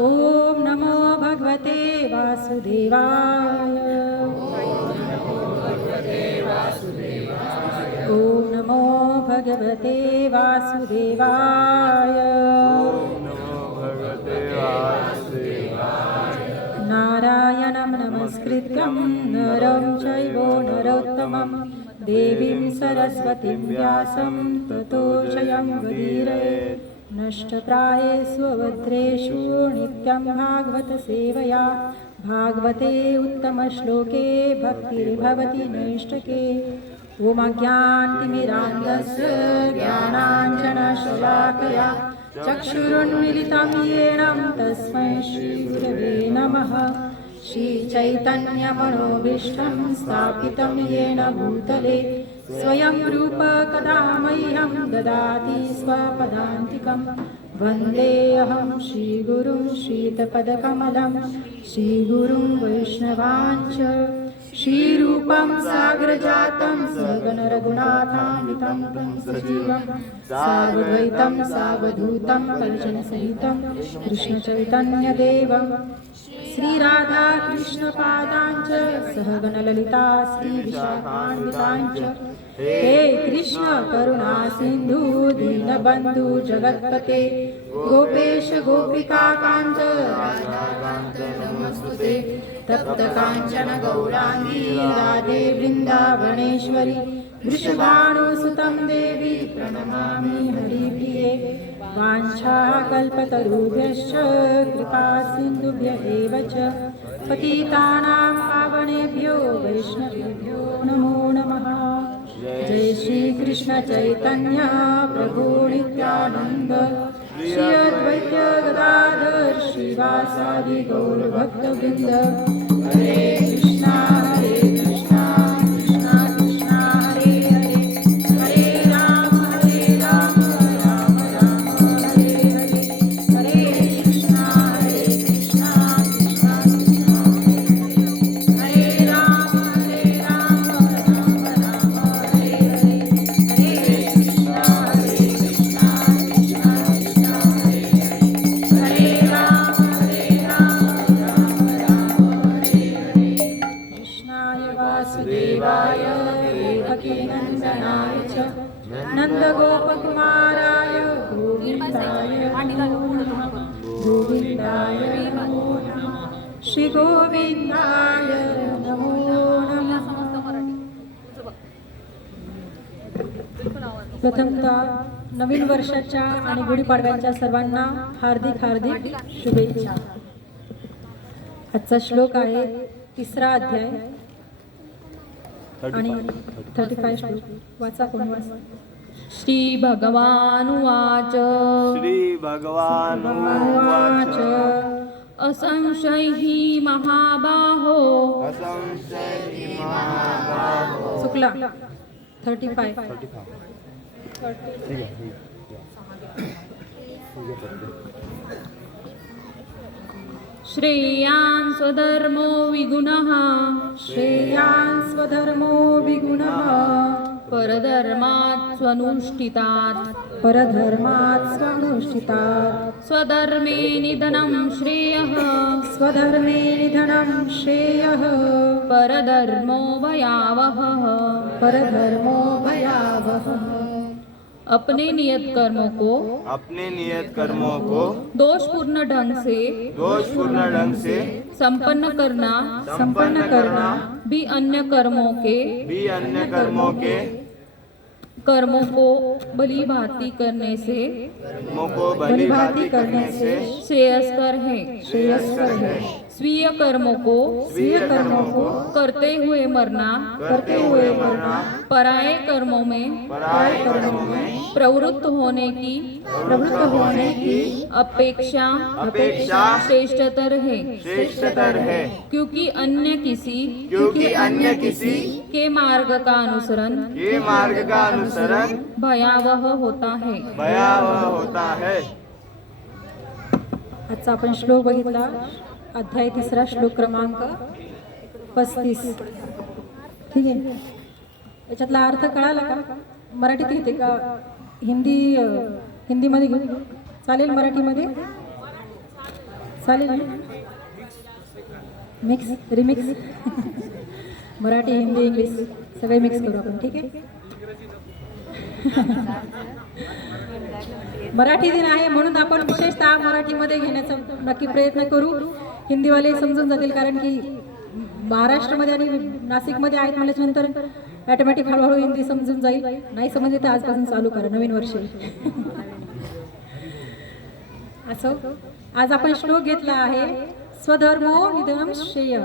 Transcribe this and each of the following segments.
ओम नमो भगवते वासुदेवाय। ओम नमो भगवते वासुदेवाय। नारायणं नमस्कृत्यं नरं चैव नरोत्तमं देवीं सरस्वतीं व्यासं ततो जयमुदीरयेत्। नष्टप्रायेषु अभद्रेषु नित्यं भागवतसेवया भागवते उत्तमश्लोके भक्तिर्भवति नैष्टके। ओमज्ञानतिमिरान्धस्य ज्ञानाञ्जनशलाकया चक्षुरुन्मीलितं येन तस्मै श्रीगुरवे नमः। श्रीचैतन्यमनोभीष्टं स्थापितं येन भूतले स्वयं रूप कदा मह्यं ददाति स्वपदान्तिकं। वन्देऽहं श्रीगुरुं श्रीतपदकमलं श्रीगुरुं वैष्णवांश्च। श्रीरूपं सागरजातं सगणरघुनाथान्वितं तं सजीवं सावद्वैतं सावधूतं परिजनसहितं कृष्णचैतन्यदेवं श्रीराधा कृष्णपादाञ्च सहगणललिता श्रीविशाखान्विताञ्च। हे कृष्ण करुणा सिन्धु दीनबन्धु जगत्पते गोपेश गोपिकाकान्त राधाकान्त नमस्तुते। तप्तकाञ्चन गौराङ्गी राधे वृन्दावनेश्वरी वृषभानुसुतं देवी प्रणमामि हरिप्रिये। वाञ्छाकल्पतरुभ्यश्च कृपा सिन्धुभ्य एव च पतितानां पावनेभ्यो वैष्णवेभ्यो नमो नमः। जय श्री कृष्ण चैतन्य प्रभु नित्यानंद श्री अद्वैत गदाधर श्रीवासादि गौर भक्तवृंद। हरे कृष्णा कृष्णा कृष्णा हरे हरे हरे राम राम राम हरे हरे। हरे कृष्णा कृष्णा कृष्णा हरे राम राम राम हरे हरे। हरे कृष्णा कृष्णा कृष्णा हरे हरे राम राम हरे हरे। कृष्णाय वासुदेवाय देवकीनन्दनाय च नन्दगोपकुमाराय गोविन्दाय नमो नमः। गोविन्दाय नमो नमः। श्रीगोविन्दाय नमो नमः। प्रथमतः नवीन वर्षाच्या आणि गुढीपाडव्याच्या सर्वांना हार्दिक हार्दिक शुभेच्छा। आजचा श्लोक आहे 3रा अध्याय आणि 35 श्लोक वाचा। कोण वाचा? श्री भगवानुवाच श्री भगवानुवाच असंशयी महाबाहो असंशयी महाबाहो चुकला 35 श्रेयान् स्वधर्मो विगुणः श्रेयान् स्वधर्मो विगुणः परधर्मात् स्वनुष्ठितात् परधर्मात् स्वनुष्ठितात् स्वधर्मे निधनं श्रेयः स्वधर्मे निधनं श्रेयः परधर्मो भयावहः। परधर्मो भयावहः। अपने नियत कर्मों को दोषपूर्ण ढंग से संपन्न करना भी अन्य कर्मों को भली भांति करने से श्रेयस्कर है। स्वीय कर्मों को करते हुए मरना पराये कर्मों में प्रवृत्त होने की अपेक्षा श्रेष्ठतर है। क्योंकि अन्य किसी के मार्ग का अनुसरण भयावह होता है। आजचा आपण श्लोक बघितला अध्याय 3 श्लोक क्रमांक 35। ठीक आहे, याच्यातला अर्थ कळाला का? मराठीत येते का? हिंदीमध्ये घेऊ चालेल? मराठीमध्ये चालेल ना? Mix remix Marathi Hindi English सगळे मिक्स करू आपण, ठीक आहे. मराठी दिन आहे म्हणून आपण विशेषतः मराठीमध्ये घेण्याचा नक्की प्रयत्न करू. हिंदीवाले समजून जातील, कारण की महाराष्ट्रामध्ये आणि नाशिकमध्ये आहेत म्हटल्यानंतर ऑटोमॅटिक हळूहळू हिंदी समजून जाईल. नाही समजले तर आजपासून चालू करा, नवीन वर्ष. असो, आज आपण श्लोक घेतला आहे स्वधर्मो निधनम श्रेय.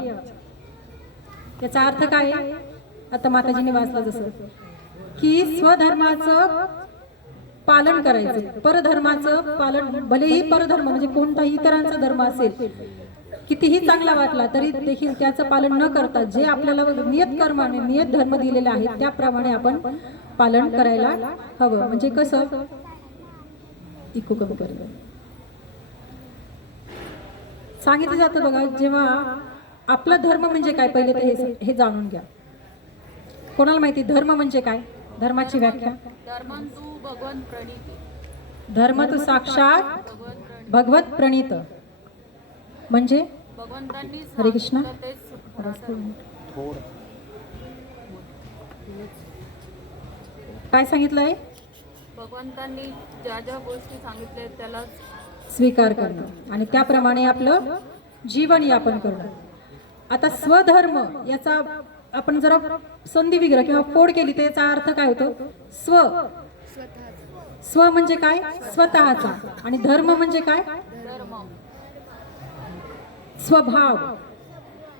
याचा अर्थ काय आहे? आता माताजीने वाचला जसं की स्वधर्माचं पालन करायचं, परधर्माचं पालन, भलेही परधर्म म्हणजे कोणताही इतरांचा धर्म असेल, कितीही चांगला वाटला तरी देखील त्याचं पालन न करता जे आपल्याला नियत कर्माने नियत धर्म दिलेला आहे त्याप्रमाणे आपण पालन करायला हवं. म्हणजे कसं, इको कमी करायला सांगितलं जातं बघा. जेव्हा आपला धर्म म्हणजे काय पहिले तर हे जाणून घ्या. कोणाला माहिती धर्म म्हणजे काय? धर्माची व्याख्या, धर्म तू साक्षात भगवत प्रणीत म्हणजे हरे कृष्ण. काय सांगितलंय? भगवंतांनी ज्या ज्या गोष्टी सांगितल्या त्याला स्वीकार करणं आणि त्याप्रमाणे आपलं जीवन यापन करणं. आता स्वधर्म याचा आपण जरा संधी विग्रह किंवा फोड केली तर याचा अर्थ काय होतो? स्व म्हणजे काय? स्वतःचा. आणि धर्म म्हणजे काय? स्वभाव.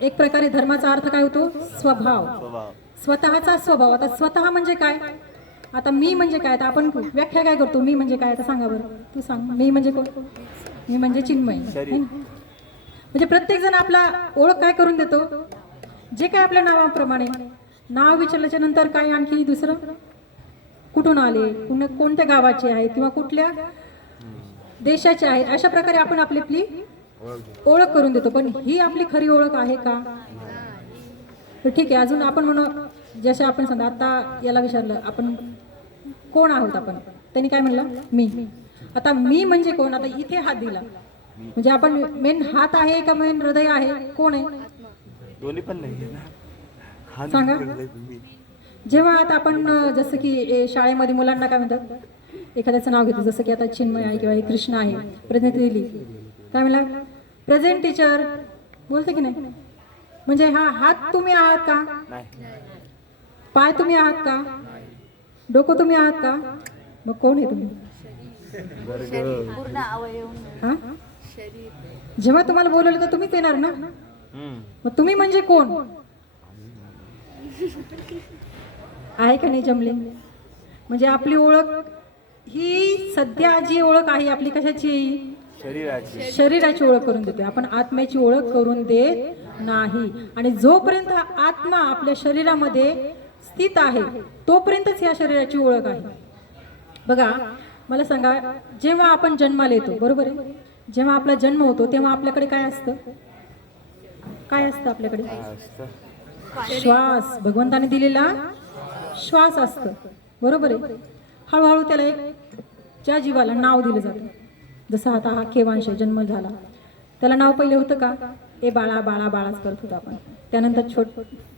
एक प्रकारे धर्माचा अर्थ काय होतो? स्वभाव, स्वतःचा स्वभाव. आता स्वतः म्हणजे काय? आता मी म्हणजे काय? आता आपण व्याख्या काय करतो? मी म्हणजे काय? आता सांगा बरं, तू सांग. मी म्हणजे कोण? मी म्हणजे चिन्मय. म्हणजे प्रत्येक जण आपला ओळख काय करून देतो? जे काय आपल्या नावाप्रमाणे. नाव विचारल्याच्या नंतर काय आणखी दुसरं? कुठून आले, कोणत्या गावाचे आहेत किंवा कुठल्या देशाचे आहेत, अशा प्रकारे आपण आपली ओळख करून देतो. पण ही आपली खरी ओळख आहे का? तर ठीक आहे, अजून आपण म्हणू जसे आपण समजा आता याला विचारलं आपण कोण आहोत आपण, त्यांनी काय म्हणलं? मी. आता मी म्हणजे कोण? आता इथे हात दिला म्हणजे आपण मेन हात आहे का मेन हृदय आहे? कोण आहे? दोन्ही पण नाही सांगा. जेव्हा आता आपण जसं की शाळेमध्ये मुलांना काय म्हणतात, एखाद्याचं नाव घेतो, जसं की आता चिन्मय आहे किंवा कृष्ण आहे, प्रेझेंट दिली काय म्हणला? प्रेझेंट टीचर बोलते की नाही? म्हणजे हा हात तुम्ही आहात का? पाय तुम्ही आहात का? डोकं तुम्ही आहात का? मग कोण आहे तुम्ही? हा, जेव्हा तुम्हाला बोलवलं तर तुम्हीच येणार ना. मग तुम्ही म्हणजे कोण आहे का नाही? जमले. म्हणजे आपली ओळख ही सध्या जी ओळख आहे आपली कशाची? शरीराची ओळख करून देते आपण, आत्म्याची ओळख करून देत नाही. आणि जोपर्यंत आत्मा आपल्या शरीरामध्ये स्थित आहे तोपर्यंतच या शरीराची ओळख आहे. बघा मला सांगा, जेव्हा आपण जन्माला येतो बरोबर आहे, जेव्हा आपला जन्म होतो तेव्हा आपल्याकडे काय असतं? काय असतं आपल्याकडे? श्वास, भगवंताने दिलेला श्वास असतं बरोबर आहे. हळूहळू त्याला एक ज्या जीवाला नाव दिलं जातं, जसं आता हा केवांश जन्म झाला, त्याला नाव पहिले होतं का? ए बाळा बाळा बाळाच करत होतो आपण. त्यानंतर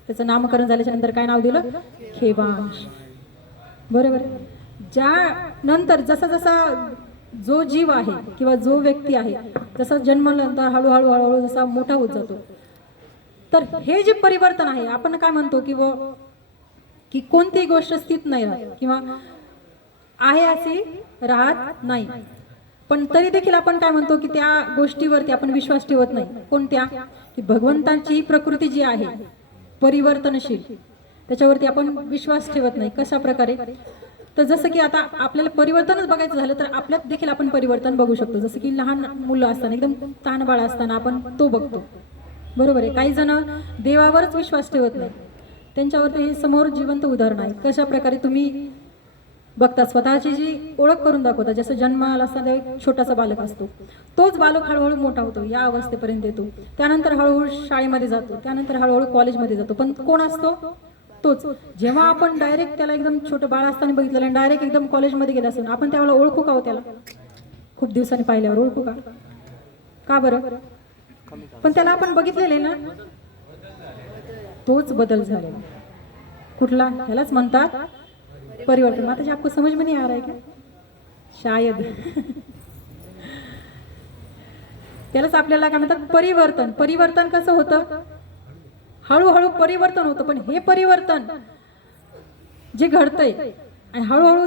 त्याचं नामकरण झाल्याच्या नंतर काय नाव दिलं? खेवांश बरोबर. ज्या नंतर जसा जसा जो जीव आहे किंवा जो व्यक्ती आहे जसा जन्मल्यानंतर हळूहळू हळूहळू जसा मोठा होत जातो, तर हे जे परिवर्तन आहे आपण काय म्हणतो की कोणतीही गोष्ट स्थित नाही राहत किंवा आहे असे राहत नाही. पण तरी देखील आपण काय म्हणतो की त्या गोष्टीवरती आपण विश्वास ठेवत नाही. कोणत्या? की भगवंताची प्रकृती जी आहे परिवर्तनशील, त्याच्यावरती आपण विश्वास ठेवत नाही. कशा प्रकारे? तर जसं की आता आपल्याला परिवर्तनच बघायचं झालं तर आपल्यात देखील आपण परिवर्तन बघू शकतो. जसं की लहान मुलं असताना, एकदम तहान बाळ असताना आपण तो बघतो बरोबर आहे. काही जण देवावरच विश्वास ठेवत नाही, त्यांच्यावरती हे समोर जिवंत उदाहरण आहे. कशा प्रकारे तुम्ही बघता स्वतःची जी ओळख करून दाखवता. जसं जन्माला असताना एक छोटासा बालक असतो, तोच बालक हळूहळू मोठा होतो, या अवस्थेपर्यंत येतो, त्यानंतर हळूहळू शाळेमध्ये जातो, त्यानंतर हळूहळू कॉलेजमध्ये जातो. पण कोण असतो? तोच. जेव्हा आपण डायरेक्ट त्याला एकदम छोटं बाळ असताना बघितलं आणि डायरेक्ट एकदम कॉलेजमध्ये गेला असेल, आपण त्यावेळेला ओळखू का हो? त्याला खूप दिवसांनी पाहिल्यावर ओळखू का? का बरं? पण त्याला आपण बघितलेले ना, तोच बदल झालेला. कुठला? ह्यालाच म्हणतात परिवर्तन. माताजी आपको समझ में नहीं आ रहा है क्या? शायद त्यालाच आपल्याला काय म्हणतात परिवर्तन. परिवर्तन कसं होतं? हळूहळू परिवर्तन होतं, पण हे परिवर्तन जे घडतंय आणि हळूहळू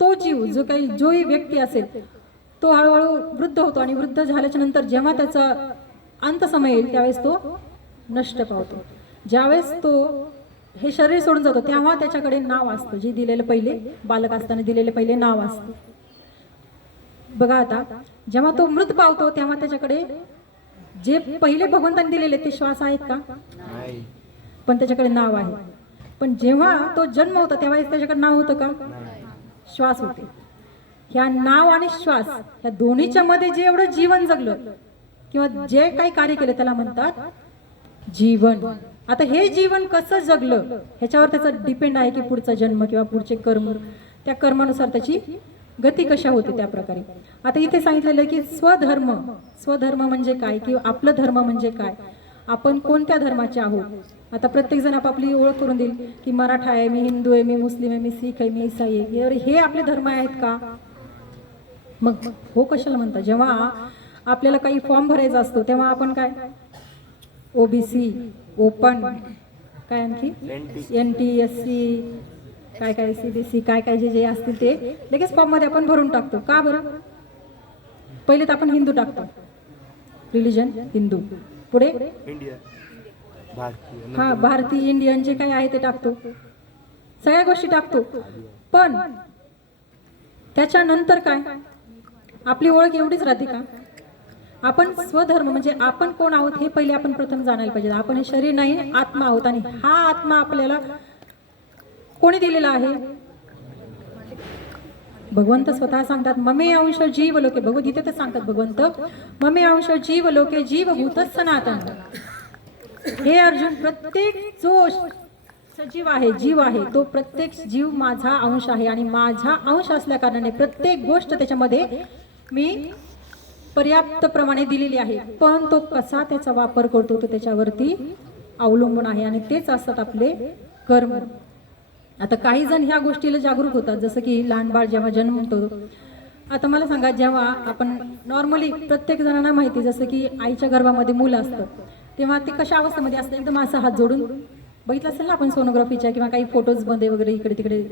तो जीव जोही व्यक्ती असेल तो हळूहळू वृद्ध होतो आणि वृद्ध झाल्याच्या नंतर जेव्हा त्याचा अंत समय येईल त्यावेळेस तो नष्ट पावतो. ज्यावेळेस तो हे शरीर सोडून जातो तेव्हा त्याच्याकडे नाव असतं, जे दिलेलं पहिले बालक असताना दिलेले पहिले नाव असतं. बघा आता जेव्हा तो मृत पावतो तेव्हा त्याच्याकडे जे पहिले भगवंतांनी दिलेले ते श्वास आहेत का? नाही. पण त्याच्याकडे नाव आहे. पण जेव्हा तो जन्म होता तेव्हा त्याच्याकडे नाव होतं का? श्वास होते. ह्या नाव आणि श्वास ह्या दोन्हीच्या मध्ये जे एवढं जीवन जगलं किंवा जे काही कार्य केलं त्याला म्हणतात जीवन. आता हे जीवन कसं जगलं ह्याच्यावर त्याचा डिपेंड आहे की पुढचा जन्म किंवा पुढचे कर्म, त्या कर्मानुसार त्याची गती कशा होते त्या प्रकारे. आता इथे सांगितलेलं आहे की स्वधर्म. स्वधर्म म्हणजे काय किंवा आपलं धर्म म्हणजे काय, आपण कोणत्या धर्माचे आहोत. आता प्रत्येक जण आपापली ओळख करून देईल की मराठा आहे, मी हिंदू आहे, मी मुस्लिम आहे, मी सीख आहे, मी ईसाई आहे. हे आपले धर्म आहेत का? मग हो कशाला म्हणतात? जेव्हा आपल्याला काही फॉर्म भरायचा असतो तेव्हा आपण काय ओबीसी, ओपन, काय आणखी NT, SC, काय काय CBC, काय काय जे असतील ते लगेच फॉर्म मध्ये आपण भरून टाकतो. का बरं? पहिले तर आपण हिंदू टाकतो, रिलिजन हिंदू, पुढे इंडिया, भारतीय, हा भारतीय, इंडियन जे काही आहे ते टाकतो, सगळ्या गोष्टी टाकतो. पण त्याच्यानंतर काय? आपली ओळख एवढीच राहते का? आपण स्वधर्म म्हणजे आपण कोण आहोत हे पहिले आपण प्रथम जाणायला पाहिजे. आपण हे शरीर नाही, आत्मा आहोत. आणि हा आत्मा आपल्याला कोणी दिलेला आहे? भगवंत स्वतः सांगतात ममे अंश जीव लोके. भगवद्गीतेत सांगतात भगवंत ममे अंश जीव लोके जीवभूत सनातन. हे अर्जुन, प्रत्येक जो सजीव आहे, जीव आहे, तो प्रत्येक जीव माझा अंश आहे आणि माझा अंश असल्या कारणाने प्रत्येक गोष्ट त्याच्यामध्ये मी पर्याप्त प्रमाणे दिलेली आहे. पण तो कसा त्याचा वापर करतो तो त्याच्यावरती अवलंबून आहे आणि तेच असतात आपले कर्म. आता काही जण ह्या गोष्टीला जागरूक होतात, जसं की लहान बाळ जेव्हा जन्मतो. आता मला सांगा, जेव्हा आपण नॉर्मली प्रत्येक जणांना माहिती, जसं की आईच्या गर्भामध्ये मुलं असतं तेव्हा ते कशा अवस्थेमध्ये असतं, एकदम असा हात जोडून बघितलं असेल ना आपण सोनोग्राफीच्या किंवा काही फोटोजमध्ये वगैरे इकडे तिकडे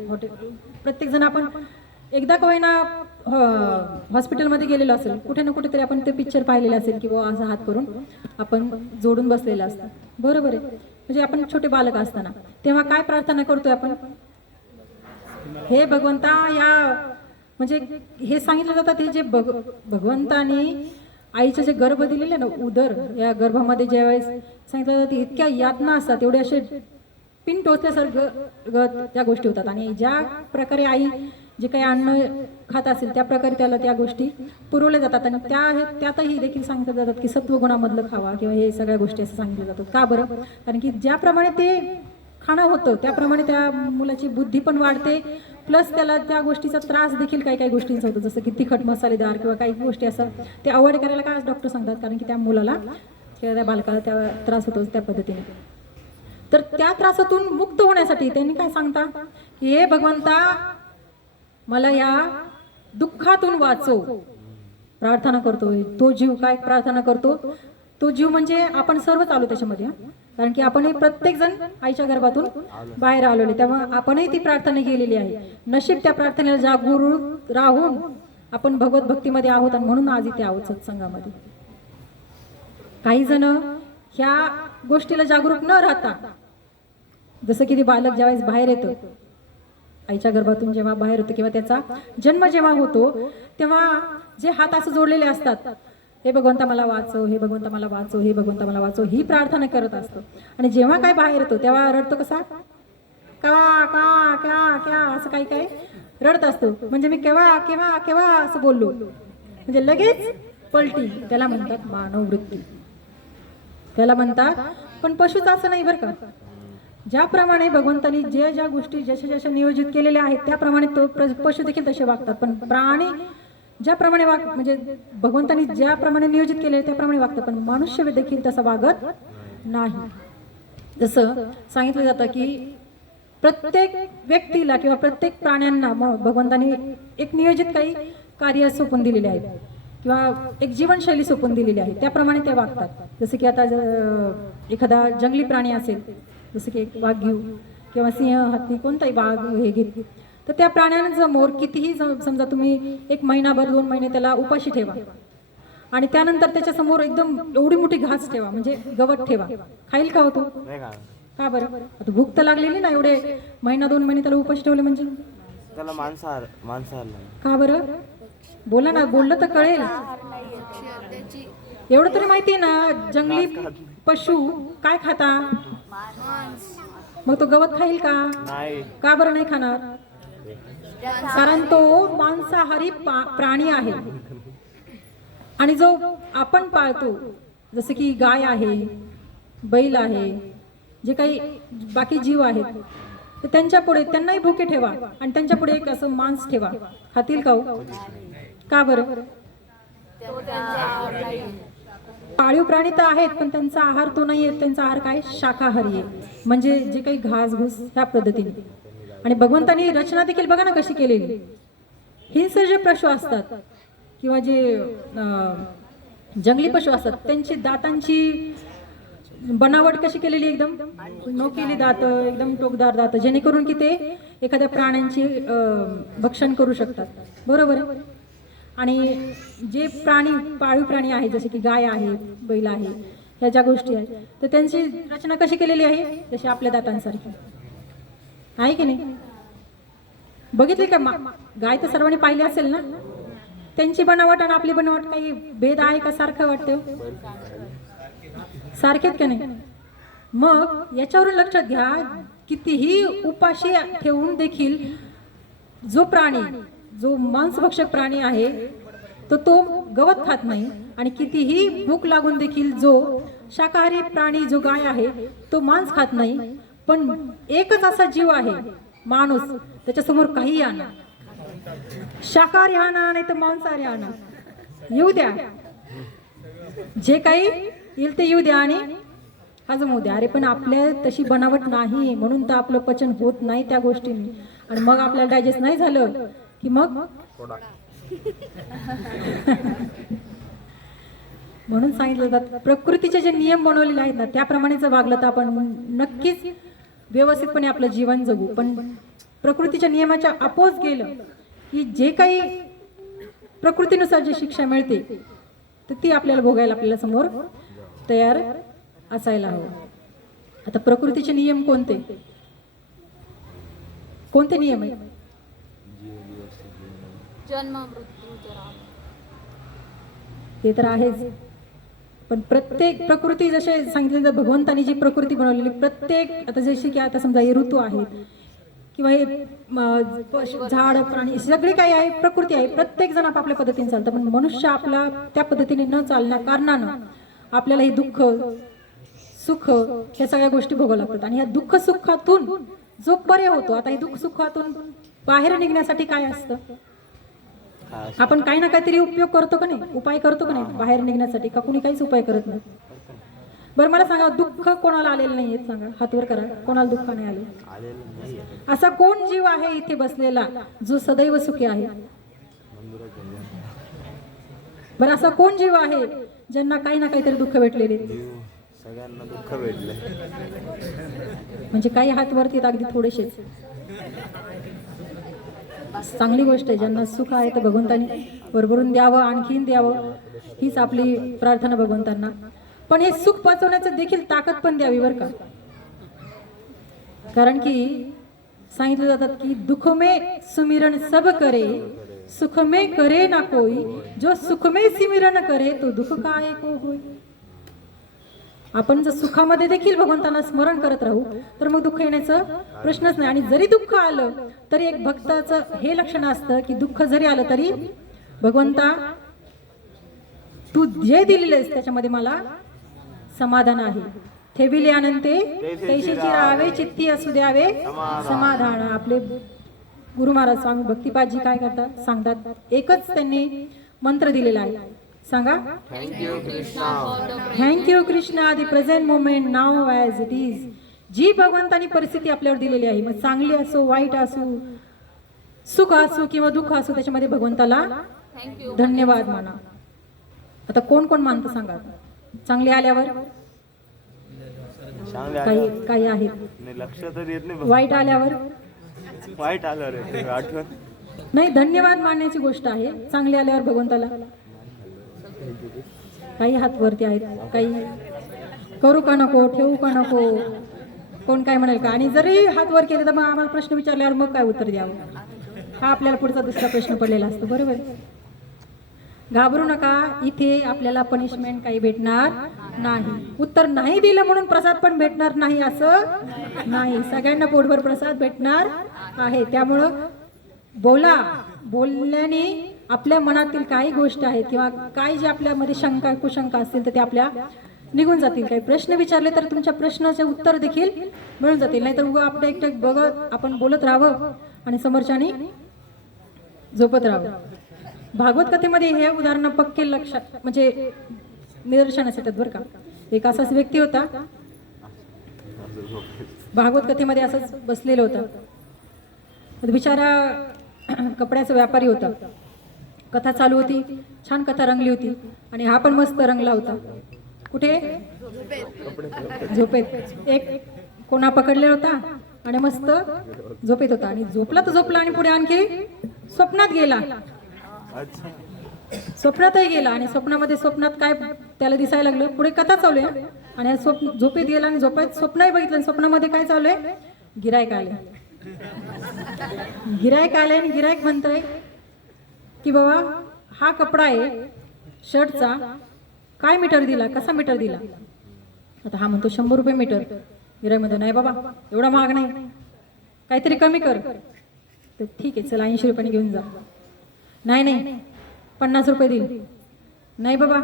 प्रत्येक जण आपण एकदा का होईना हॉस्पिटलमध्ये गेलेलो असेल, कुठे ना कुठेतरी आपण ते पिक्चर पाहिलेलं असेल की बुवा असा हात करून आपण जोडून बसलेलं असतं. बरोबर आहे. म्हणजे आपण छोटे बालक असताना तेव्हा काय प्रार्थना करतोय आपण? हे भगवंता, या म्हणजे हे सांगितलं जातात हे जे भगवंतानी आईचं जे गर्भ दिलेलं ना, उदर, या गर्भामध्ये ज्यावेळेस सांगितलं जातं इतक्या यातना असतात, एवढे असे पिन टोचल्यासारखं त्या गोष्टी होतात. आणि ज्या प्रकारे आई जे काही अन्न खात असेल त्या प्रकारे त्याला त्या गोष्टी पुरवल्या जातात. आणि त्यातही देखील सांगितलं जातात की सत्वगुणामधलं खावा किंवा हे सगळ्या गोष्टी असं सांगितलं जातात. का बरं? कारण की ज्याप्रमाणे ते खाणं होतं त्याप्रमाणे त्या मुलाची बुद्धी पण वाढते, प्लस त्याला त्या गोष्टीचा त्रास देखील काही काही गोष्टींचा होतो, जसं की तिखट मसालेदार किंवा काही गोष्टी असं ते अवॉइड करायला काय डॉक्टर सांगतात, कारण की त्या मुलाला किंवा त्या बालकाला त्या त्रास होतो त्या पद्धतीने. तर त्या त्रासातून मुक्त होण्यासाठी त्यांनी काय सांगता की हे भगवंता मला या दुःखातून वाचव, प्रार्थना करतोय. तो जीव काय प्रार्थना करतो? तो जीव म्हणजे आपण सर्वच आलो त्याच्यामध्ये, कारण की आपणही प्रत्येक जण आईच्या गर्भातून बाहेर आलेले, तेव्हा आपणही ती प्रार्थना केलेली आहे. नशीब त्या प्रार्थनेला जागरूक राहून आपण भगवत भक्तीमध्ये आहोत आणि म्हणून आज इथे आहोत सत्संगामध्ये. काही जण ह्या गोष्टीला जागरूक न राहता, जसं की ते बालक ज्यावेळेस बाहेर येतं आईच्या गर्भातून, जेव्हा बाहेर होतं किंवा त्याचा जन्म जेव्हा होतो तेव्हा जे हात असं जोडलेले असतात, हे भगवंता मला वाचव, हे भगवंता मला वाचव, हे भगवंता मला वाचव, ही प्रार्थना करत असतो. आणि जेव्हा काय बाहेर येतो तेव्हा रडतो कसा? का का क्या क्या असं काही काही रडत असतो. म्हणजे मी केव्हा केव्हा केव्हा असं बोललो, म्हणजे लगेच पलटी. त्याला म्हणतात मानववृत्ती, त्याला म्हणतात. पण पशुचं असं नाही बरं का. ज्याप्रमाणे भगवंतानी ज्या गोष्टी जशा जशा नियोजित केलेल्या आहेत त्याप्रमाणे तो पशु देखील तसे वागतात. पण प्राणी ज्याप्रमाणे म्हणजे भगवंतानी ज्याप्रमाणे नियोजित केले त्याप्रमाणे वागतं, पण मनुष्य देखील तसा वागत नाही. जसं सांगितलं जातं की प्रत्येक व्यक्तीला किंवा प्रत्येक प्राण्यांना भगवंतानी एक नियोजित काही कार्य सोपून दिलेले आहेत किंवा एक जीवनशैली सोपून दिलेली आहे, त्याप्रमाणे ते वागतात. जसं की आता एखादा जंगली प्राणी असेल, जसं की एक वाघ घेऊ किंवा सिंह, हत्ती, कोणताही वाघ हे घेतली, तर त्या प्राण्यांसमोर कितीही समजा तुम्ही 1 महिनाभर 2 महिने त्याला उपाशी ठेवा आणि त्यानंतर त्याच्यासमोर एकदम एवढी मोठी घास ठेवा, म्हणजे गवत ठेवा, खाईल का होतो? नाही का का बरं? आता भूक तर लागलेली ना, एवढे महिना 2 महिने त्याला उपाशी ठेवले म्हणजे त्याला मांसाहार नाही. का बरं? बोला ना, बोललं तर कळेल. एवढं तरी माहिती ना, जंगली पशु काय खाता? मग तो गवत खाईल का? नाही. का बरं नाही खाणार? कारण तो मांसाहारी प्राणी आहे. आणि जो आपण पाळतो, जसं की गाय आहे, बैल आहे, जे काही बाकी जीव आहेत, तर त्यांच्या पुढे त्यांनाही भुके ठेवा आणि त्यांच्या पुढे एक असं मांस ठेवा, खातील का हो? का बरं? पाळीव प्राणी तर आहेत, पण त्यांचा आहार तो नाही आहे. त्यांचा आहार काय? शाकाहारी आहे, म्हणजे जे काही घासघूस ह्या पद्धतीने. आणि भगवंतानी रचना देखील बघा ना कशी केलेली. हिंस्र जे पशु असतात किंवा जे जंगली पशु असतात, त्यांची दातांची बनावट कशी केलेली, एकदम नोकेली दात, एकदम टोकदार दात, जेणेकरून की ते एखाद्या प्राण्यांची भक्षण करू शकतात. बरोबर आहे. आणि जे प्राणी पाळीव प्राणी आहे, जसे की गाय आहे, बैल आहे, ह्या ज्या गोष्टी आहेत, तर त्यांची रचना कशी केलेली आहे? जशी आपल्या दातांसारखी आहे की नाही? बघितली का? गाय तर सर्वांनी पाहिली असेल ना. त्यांची बनावट आणि आपली बनावट काही भेद आहे का? सारखं वाटतं? सारखेच का नाही? मग याच्यावरून लक्षात घ्या, कितीही उपाशी ठेवून देखील जो प्राणी, जो मांसभक्षक प्राणी आहे, तो गवत खात नाही. आणि कितीही भूक लागून देखील जो शाकाहारी प्राणी, जो गाय आहे, तो मांस खात नाही. पण एकच असा जीव आहे माणूस, त्याच्यासमोर काही आणा, शाकाहारी आणा नाही तर मांसाहारी आणा, येऊ द्या, जे काही येईल ते येऊ द्या आणि हजम होऊ द्या. अरे पण आपल्या तशी बनावट नाही, म्हणून तर आपलं पचन होत नाही त्या गोष्टींनी. आणि मग आपल्याला डायजेस्ट नाही झालं की मग म्हणून सांगितलं जातं, प्रकृतीचे जे नियम बनवलेले आहेत ना, त्याप्रमाणे जर वागलं तर आपण नक्कीच व्यवस्थितपणे आपलं जीवन जगू. पण प्रकृतीच्या नियमाच्या अपोज गेलं की जे काही प्रकृतीनुसार जी शिक्षा मिळते, तर ती आपल्याला भोगायला आपल्याला समोर तयार असायला हवं. आता प्रकृतीचे नियम कोणते कोणते नियम आहेत? जन्म मृत्यू जरा ते तर आहेच, पण प्रत्येक प्रकृती जसे सांगितले, भगवंतानी जी प्रकृती बनवलेली, प्रत्येक आता जशी की आता समजा हे ऋतू आहेत किंवा हे झाड प्राणी सगळे काही आहे, प्रकृती आहे. प्रत्येक जण आपापल्या पद्धतीने चालतं, पण मनुष्य आपला त्या पद्धतीने न चालण्या कारणानं आपल्याला हे दुःख सुख ह्या सगळ्या गोष्टी भोगाव्या लागतात. आणि ह्या दुःख सुखातून जो पर्याय होतो, आता हे दुःख सुखातून बाहेर निघण्यासाठी काय असतं? आपण काही ना काहीतरी उपयोग करतो का नाही, उपाय करतो का नाही बाहेर निघण्यासाठी? का कोणी काहीच उपाय करत नाही? बरं मला सांगा, दुःख कोणाला आलेलं नाही सांगा, हातवर करा, कोणाला दुःख नाही आले? असा कोण जीव आहे इथे बसलेला जो सदैव सुखी आहे? बरं असा कोण जीव आहे ज्यांना काही ना काहीतरी दुःख भेटलेले? सगळ्यांना दुःख भेटलंय. म्हणजे काही हात वरती अगदी थोडेसेच. चांगली गोष्ट आहे, ज्यांना सुख आहे तर भगवंतानी भरभरून द्यावं, आणखीन द्यावं, हीच आपली प्रार्थना भगवंतांना. पण हे सुख पचवण्याचं देखील ताकद पण द्यावी बरं का. कारण की सांगितलं जातात की दुख में सुमिरन सब करे, सुख में करे ना कोई, जो सुख में सिमरन करे तो दुख काय को होई. आपण जर सुखामध्ये देखील भगवंतांना स्मरण करत राहू तर मग दुःख येण्याचा प्रश्नच नाही. आणि जरी दुःख आलं तरी एक भक्ताचं हे लक्षण असतं की दुःख जरी आलं तरी भगवंता तू जे दिलेलेस त्याच्यामध्ये मला समाधान आहे. ठेविले अनंते तैसेची राहावे, चित्ती असू द्यावे समाधान. आपले गुरु महाराज स्वामी भक्तिपादजी काय करतात सांगतात, एकच त्यांनी मंत्र दिलेला आहे. सांगा. Thank you Krishna. Thank you Krishna the present moment now as it is. जी भगवंतानी परिस्थिती आपल्यावर दिलेली आहे, मग चांगली असो वाईट असो सुख असो किंवा दुःख असो, त्याच्यामध्ये भगवंताला थँक्यू. धन्यवाद माना. आता कोण कोण मानतं सांगा. चांगले आल्यावर चांगले काही आल्यावर काही आहेत, नाही, लक्ष तर येत नाही. वाईट आल्यावर वाईट आल्यावर येते आठवण. नाही, धन्यवाद मानण्याची गोष्ट आहे. चांगले आल्यावर भगवंताला काही हात वरती आहेत, काही करू का नको, ठेवू का नको, कोण काय म्हणेल का. आणि जरी हात वर केले तर मग आम्हाला प्रश्न विचारल्यावर मग काय उत्तर द्यावं, हा आपल्याला पुढचा दुसरा प्रश्न पडलेला असतो. बरोबर. घाबरू नका, इथे आपल्याला पनिशमेंट काही भेटणार नाही. उत्तर नाही दिलं म्हणून प्रसाद पण भेटणार नाही असं नाही. सगळ्यांना पोटभर प्रसाद भेटणार आहे. त्यामुळं बोला, बोलल्याने आपल्या मनातील काही गोष्ट आहेत किंवा काही जे आपल्यामध्ये शंका कुशंका असतील तर ते आपल्या निघून जातील. काही प्रश्न विचारले तर तुमच्या प्रश्नाचे उत्तर देखील मिळून जातील. नाहीतर उगा आपलं एकटं बघत आपण बोलत राहावं आणि समोरच्याने झोपत राहावं. भागवत कथेमध्ये हे उदाहरण पक्के लक्षात म्हणजे निदर्शनास येतात बरं का. एक असाच व्यक्ती होता, भागवत कथेमध्ये असंच बसलेला होता. बिचारा कपड्याचा व्यापारी होता. कथा चालू होती, छान कथा रंगली होती आणि हा पण मस्त रंगला होता. कुठे? झोपेत. एक कोणा पकडलेला होता आणि मस्त झोपेत होता. आणि झोपला तर झोपला आणि पुढे आणखी स्वप्नात गेला. अच्छा. स्वप्नातही गेला आणि स्वप्नात काय त्याला दिसायला लागलं, पुढे कथा चालू आहे आणि झोपेत गेला आणि स्वप्नही बघितलं. स्वप्नामध्ये काय चालू आहे, गिरायक आले. गिरायक आले आणि गिरायक म्हणतोय की बाबा हा कपडा आहे शर्टचा, काय मीटर दिला, कसा मीटर दिला. आता हा म्हणतो 100 रुपये मीटर. गिरायक म्हणतो नाही बाबा एवढा महाग नाही, काहीतरी कमी कर. तर ठीक आहे चला 80 रुपयाने घेऊन जा. नाही नाही 50 रुपये देईल. नाही बाबा,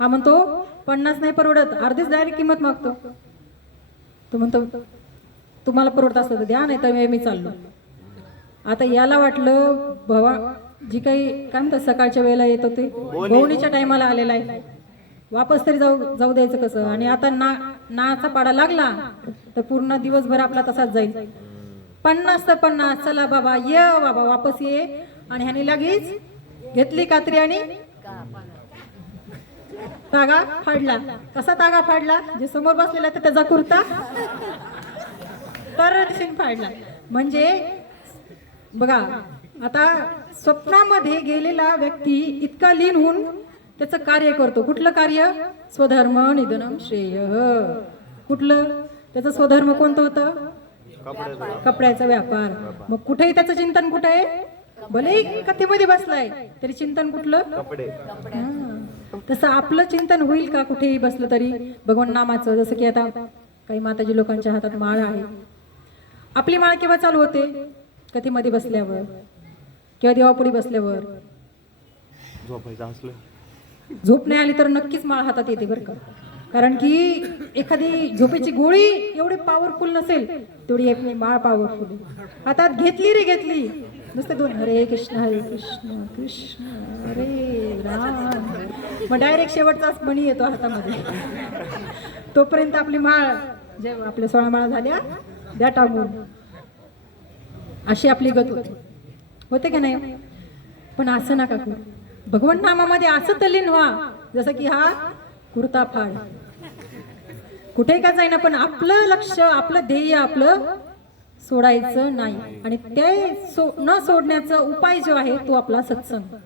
हा म्हणतो 50 नाही परवडत, अर्धीच डायरेक्ट किंमत मागतो. तो म्हणतो तुम्हाला परवडत असलं तर द्या, नाही तर मी चाललो. आता याला वाटलं भावा जी काही काय म्हणतात सकाळच्या वेळेला येत होते गवणीच्या टायमाला आलेला आहे, वापस तरी जाऊ द्यायचं कसं. आणि आता नाचा पाडा लागला तर पूर्ण दिवसभर आपला तसाच जाईल. 50 तर 50, चला बाबा ये बाबा वापस ये. आणि ह्याने लगेच घेतली कात्री आणि तागा फाडला. कसा तागा फाडला, जे समोर बसलेला तर त्याचा कुर्ता तर फाडला. म्हणजे बघा आता स्वप्नामध्ये गेलेला व्यक्ती इतका लीन होऊन त्याचं कार्य करतो. कुठलं कार्य? स्वधर्म निधनम श्रेय. कुठलं त्याचं स्वधर्म कोणतं होतं? कपड्याचा व्यापार. मग कुठेही त्याचं चिंतन कुठे आहे? भले कथेमध्ये बसलाय तरी चिंतन कुठलं? कपडे. तसं आपलं चिंतन होईल का कुठेही बसलं तरी भगवान नामाचं. जसं की आता काही माताजी लोकांच्या हातात माळ आहे. आपली माळ केव्हा चालू होते? कथेमध्ये बसल्यावर किंवा देवापुढे बसल्यावर. झोपायचं असलं, झोप नाही आली तर नक्कीच माळ हातात येते बरं का. कारण की एखादी झोपेची गोळी एवढी पॉवरफुल नसेल तेवढी एक माळ पॉवरफुल. हातात घेतली रे घेतली, नुसते दोन हरे कृष्ण कृष्ण हरे राम, मग डायरेक्ट शेवटचाच मणी येतो हातामध्ये. तोपर्यंत आपली माळ जेव्हा आपल्या 16 माळा झाल्या द्या टाकून, अशी आपली गत होते का नाही. पण असं नका करू. भगवान नामामध्ये असं तल्लीन व्हा जसं की हा कुर्ता फाड. कुठे का जाईना पण आपलं लक्ष आपलं ध्येय आपलं सोडायचं नाही. आणि ते न सोडण्याचा उपाय जो आहे तो आपला सत्संग.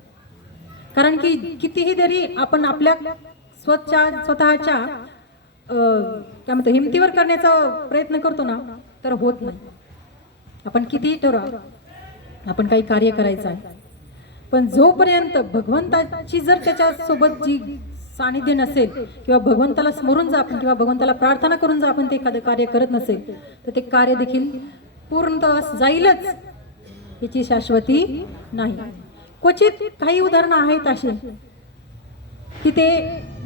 कारण की कितीही तरी आपण आपल्या स्वतःच्या काय म्हणतो हिमतीवर करण्याचा प्रयत्न करतो ना तर होत नाही. आपण कितीही ठरवा आपण काही कार्य करायचं आहे, पण जोपर्यंत भगवंताची जर त्याच्या सोबत जी सानिध्य नसेल किंवा भगवंताला स्मरून जा आपण किंवा भगवंताला प्रार्थना करून जा आपण ते एखादं कार्य करत नसेल तर ते कार्य देखील पूर्णतः जाईलच, याची शाश्वती नाही. क्वचित काही उदाहरणं आहेत अशी की ते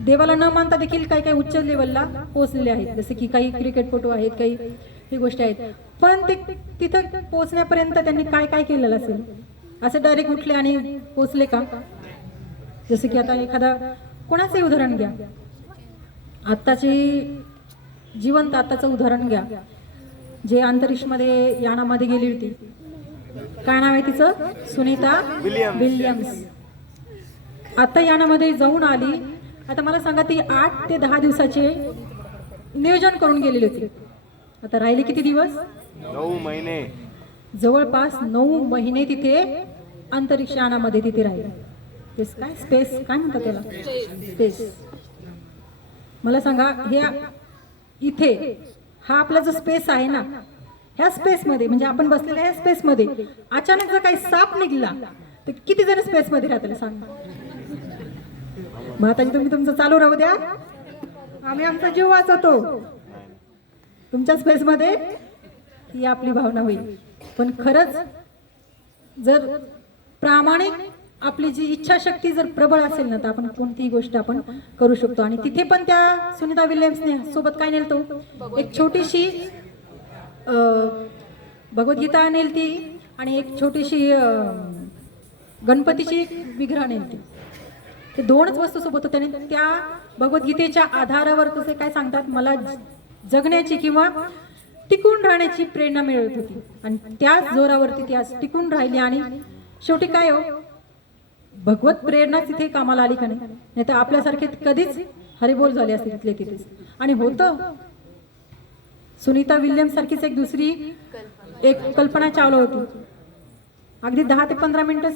देवाला न मानता देखील काही काही उच्च लेवलला पोहोचलेले आहेत. जसे की काही क्रिकेटपटू आहेत, काही ही गोष्टी आहेत. पण ते तिथं पोहोचण्यापर्यंत त्यांनी काय काय केलेलं असेल? असं डायरेक्ट उठले आणि पोहोचले का? जसं की आता एखादा कोणाचंही उदाहरण घ्या, आत्ताची जिवंत आत्ताचं उदाहरण घ्या, जे अंतरिक्षमध्ये यानामध्ये गेली होती, काय नाव आहे तिचं? सुनीता विल्यम्स. आता यानामध्ये जाऊन आली. आता मला सांगा, ती 8 ते 10 दिवसाचे नियोजन करून गेलेली होती. आता राहिले किती दिवस? 9 महिने. जवळपास 9 महिने तिथे अंतरिक्ष यानामध्ये तिथे राहिले. तेच काय स्पेस काय म्हणतात त्याला? स्पेस. मला सांगा, ह्या इथे हा आपला जो स्पेस आहे ना, ह्या स्पेसमध्ये म्हणजे आपण बसलेल्या ह्या स्पेसमध्ये अचानक जर काही साप निघाला तर किती जण स्पेसमध्ये राहतील सांगा? मग आता तुम्ही तुमचं चालू राहू द्या, आम्ही आमचा जीव वाचवतो. तुमच्या स्पेसमध्ये ही आपली भावना होईल. पण खरंच जर प्रामाणिक आपली जी इच्छाशक्ती जर प्रबळ असेल ना, तर आपण कोणतीही गोष्ट आपण करू शकतो. आणि तिथे पण त्या सुनीता विल्यम्सने सोबत काय नेलतो? एक छोटीशी भगवद्गीता नेलती आणि एक छोटीशी गणपतीची विग्रह नेलती. ते 2च वस्तू सोबत होत्या. आणि त्या भगवद्गीतेच्या आधारावर कसे काय सांगतात, मला जगण्याची किंवा टिकून राहण्याची प्रेरणा मिळत होती. आणि त्याच जोरावरती ती आज टिकून राहिली. आणि शेवटी काय हो, भगवत प्रेरणा तिथे कामाला आली का नाही? नाही तर आपल्यासारखे कधीच हरिबोल झाले असते तिथले तिथेच. आणि होतं, सुनीता विल्यम्स सारखीच एक दुसरी एक कल्पना चावला होती. अगदी 10 ते 15 मिनिटं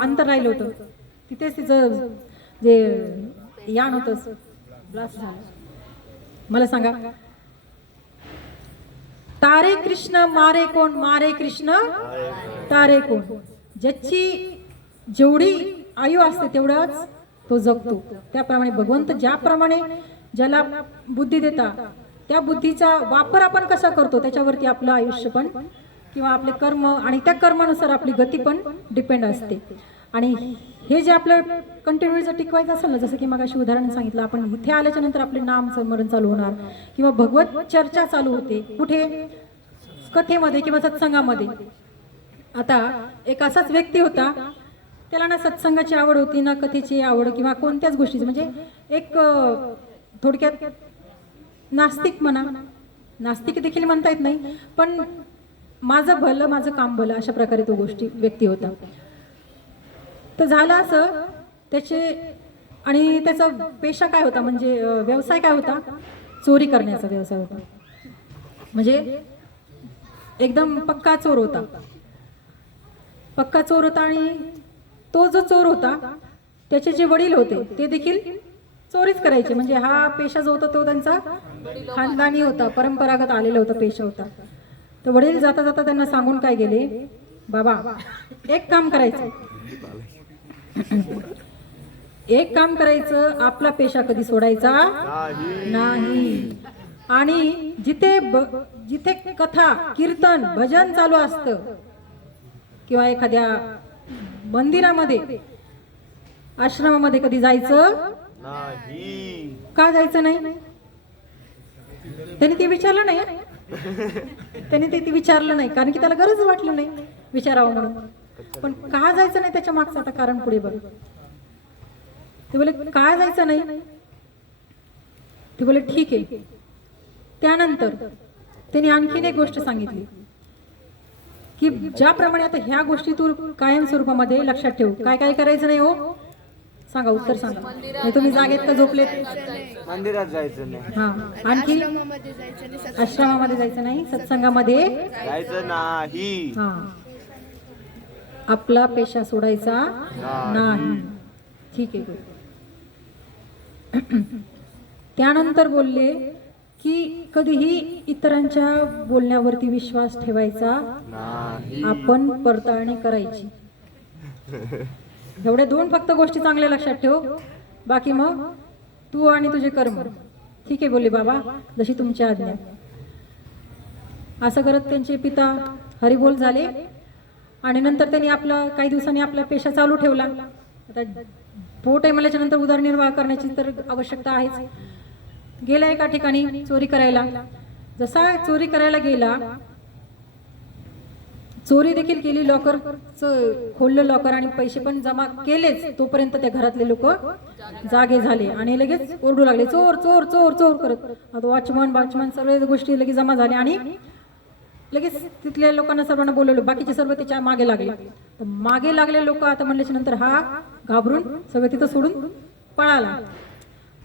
अंतर राहिलं होतं. तिथेच तिचं जे यान होतं ब्लास्ट झालं. मला सांगा, तारे कृष्ण मारे कोण, मारे कृष्ण तारे कोण. ज्याची जेवढी आयु असते तेवढाच तो जगतो. त्याप्रमाणे भगवंत ज्याप्रमाणे ज्याला बुद्धी देता, त्या बुद्धीचा वापर आपण कसा करतो त्याच्यावरती आपलं आयुष्य पण किंवा आपले कर्म आणि त्या कर्मानुसार आपली गती पण डिपेंड असते. आणि हे जे आपलं कंटिन्यू जर टिकवायचं असेल ना, जसं की मग अशी उदाहरण सांगितलं, आपण इथे आल्याच्या नंतर आपले नाम स्मरण चालू होणार किंवा भगवत चर्चा चालू होते. कुठे? कथेमध्ये किंवा सत्संगामध्ये. आता एक असाच व्यक्ती होता, त्याला ना सत्संगाची आवड होती ना कथेची आवड किंवा कोणत्याच गोष्टीची, म्हणजे एक थोडक्यात नास्तिक म्हणा, नास्तिक देखील म्हणता येत नाही, पण माझं भलं माझं काम भलं अशा प्रकारे तो व्यक्ती होता. तर झालं असं त्याचे, आणि त्याचा पेशा काय होता म्हणजे व्यवसाय काय होता? चोरी करण्याचा व्यवसाय होता. म्हणजे एकदम पक्का चोर होता. पक्का चोर होता. आणि तो जो चोर होता त्याचे जे वडील होते ते देखील चोरीच करायचे. म्हणजे हा पेशा जो होता तो त्यांचा खानदानी होता, परंपरागत आलेला होता पेशा होता. तर वडील जाता जाता त्यांना सांगून काय गेले, बाबा एक काम करायचं, एक काम करायचं, आपला पेशा कधी सोडायचा नाही. आणि जिथे जिथे कथा कीर्तन भजन चालू असतं किंवा एखाद्या मंदिरामध्ये आश्रमामध्ये कधी जायचं नाही. का जायचं नाही? त्यांनी ते विचारलं नाही. त्यांनी ते विचारलं नाही कारण की त्याला गरज वाटली नाही विचारावं म्हणून. पण का जायचं नाही त्याच्या मागचं आता कारण पुढे बघ. ते बोले का जायचं नाही? ते बोले ठीक आहे. त्यानंतर त्यांनी आणखीन एक गोष्ट सांगितली की ज्याप्रमाणे आता ह्या गोष्टी तू कायम स्वरूपामध्ये लक्षात ठेव. काय काय करायचं नाही हो? सांगा, उत्तर सांगा. नाही तुम्ही जागेत का झोपलेत? मंदिरात जायचं नाही. हा, आणखी आश्रमामध्ये जायचं नाही, सत्संगामध्ये जायचं नाही. हा, आपला पेशा सोडायचा नाही. ठीक आहे. त्यानंतर बोलले की कधीही इतरांच्या बोलण्यावरती विश्वास ठेवायचा नाही. आपण पडताळणी करायची. एवढ्या 2 फक्त गोष्टी चांगल्या लक्षात ठेव. बाकी मग तू आणि तुझे कर्म. ठीक आहे बोलले बाबा, जशी तुमची आज्ञा. असं करत त्यांचे पिता हरिबोल झाले. आणि नंतर त्यांनी आपला काही दिवसांनी आपला पेशा चालू ठेवला. आता पोट आहे म्हणल्याच्या नंतर उदरनिर्वाह करण्याची तर आवश्यकता आहेच. गेला एका ठिकाणी चोरी करायला. जसा चोरी करायला गेला, चोरी देखील केली, लॉकर खोललं लॉकर आणि पैसे पण जमा केलेच, तोपर्यंत त्या घरातले लोक जागे झाले आणि लगेच ओरडू लागले, चोर चोर चोर चोर करत. आता वॉचमन सर्व गोष्टी लगेच जमा झाल्या आणि लगेच तिथल्या लोकांना सर्वांना बोलवलं. बाकीचे सर्व त्याच्या मागे लागले. तर मागे लागले लोक आता म्हणल्याच्या नंतर हा घाबरून सगळं तिथं सोडून पळाला.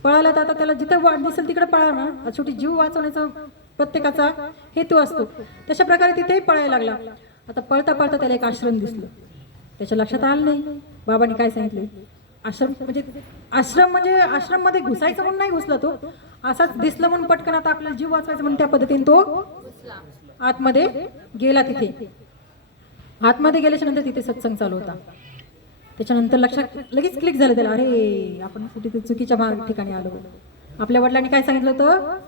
तर आता त्याला जिथं वाट दिसेल तिकडे पळाला ना, शेवटी जीव वाचवण्याचा प्रत्येकाचा हेतू असतो. तशा प्रकारे तिथेही पळायला लागला. आता पळता पळता त्याला एक आश्रम दिसलं. त्याच्या लक्षात आलं नाही बाबांनी काय सांगितले. आश्रम म्हणजे आश्रम मध्ये घुसायचं म्हणून नाही घुसला तो, असाच दिसलं म्हणून पटकन आता आपल्याला जीव वाचवायचा म्हणून त्या पद्धतीने तो आतमध्ये गेला. तिथे आतमध्ये गेल्याच्या नंतर तिथे सत्संग चालू होता. त्याच्यानंतर लक्षात लगेच क्लिक झालं त्याला, अरे आपण कुठे चुकीच्या ठिकाणी आलो. आपल्या वडिलांनी काय सांगितलं होतं,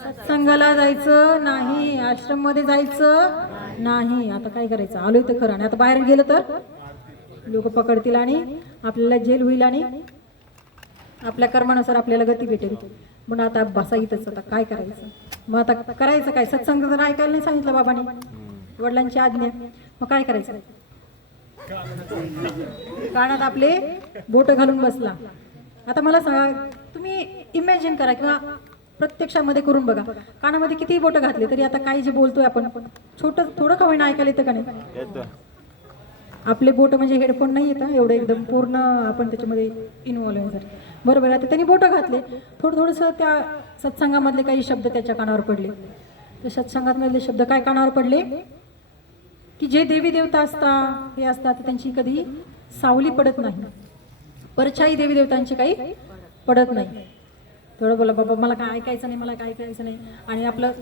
सत्संगाला जायचं नाही, आश्रम मध्ये जायचं नाही. आता काय करायचं, आलोय तर खरं, आणि आता बाहेर गेलं तर लोक पकडतील आणि आपल्याला जेल होईल आणि आपल्या कर्मानुसार आपल्याला गती भेटेल. पण आता बसा इथंच, आता काय करायचं. मग आता करायचं काय, सत्संग तर ऐकायला नाही सांगितलं बाबांनी, वडिलांची आज्ञा. मग काय करायचं, कानात आपले बोट घालून बसला. आता मला सांगा, तुम्ही इमॅजिन करा किंवा प्रत्यक्षामध्ये करून बघा, कानामध्ये किती बोट घातले तरी आता काय जे बोलतोय आपण छोटं थोडं का होईना ऐकायला येतं का नाही. आपले बोट म्हणजे हेडफोन नाही येतं एवढं एकदम पूर्ण आपण त्याच्यामध्ये इन्व्हॉल्व आहे. बरोबर. आता त्यांनी बोट घातले, थोडंसं त्या सत्संगामधले काही शब्द त्याच्या कानावर पडले. त्या सत्संगामधले शब्द काय कानावर पडले की जे देवी देवता असतात हे असतात त्यांची कधी सावली पडत नाही, परछाई देवी देवतांची काही पडत नाही. थोडं बोला बाबा मला काय ऐकायचं नाही, मला काय ऐकायचं नाही, आणि आपलं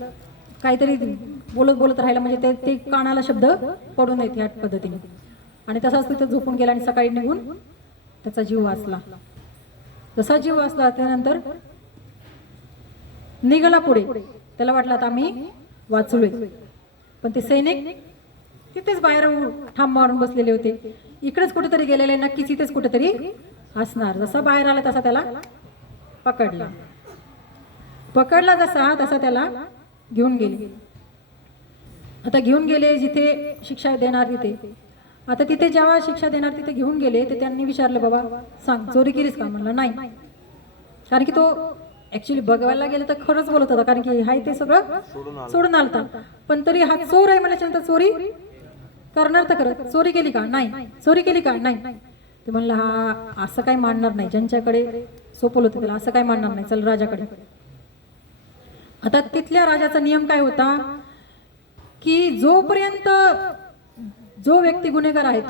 काहीतरी बोलत राहिलं म्हणजे ते कानाला शब्द पडू नयेत ह्या पद्धतीने. आणि तसाच तिथं झोपून गेला आणि सकाळी निघून त्याचा जीव वाचला. जसा जीव वाचला त्यानंतर निघाला पुढे, त्याला वाटलं आता आम्ही वाचलोय. पण ते सैनिक तिथेच बाहेर ठाम मारून बसलेले होते. इकडेच कुठेतरी गेलेले, नक्कीच इथेच कुठेतरी असणार. जसा बाहेर आला तसा त्याला पकडला तसा त्याला घेऊन गेले. आता घेऊन गेले जिथे शिक्षा देणार तिथे. आता तिथे जेव्हा शिक्षा देणार तिथे घेऊन गेले तर त्यांनी विचारलं, बाबा सांग चोरी केलीस का. म्हणला नाही. कारण की तो ऍक्च्युली बघायला गेलं तर खरंच बोलत होता, कारण की हाय ते सगळं सोडून आलता. पण तरी हा चोर आहे म्हणल्याच्या चोरी करणार तर करत. चोरी केली का नाही, चोरी केली का नाही. ते म्हणलं हा असं काही मानणार नाही, ज्यांच्याकडे सोपवलं होतं त्याला असं काही मानणार नाही, चल राजाकडे. आता तिथल्या राजाचा नियम काय होता की जोपर्यंत जो व्यक्ती गुन्हेगार आहे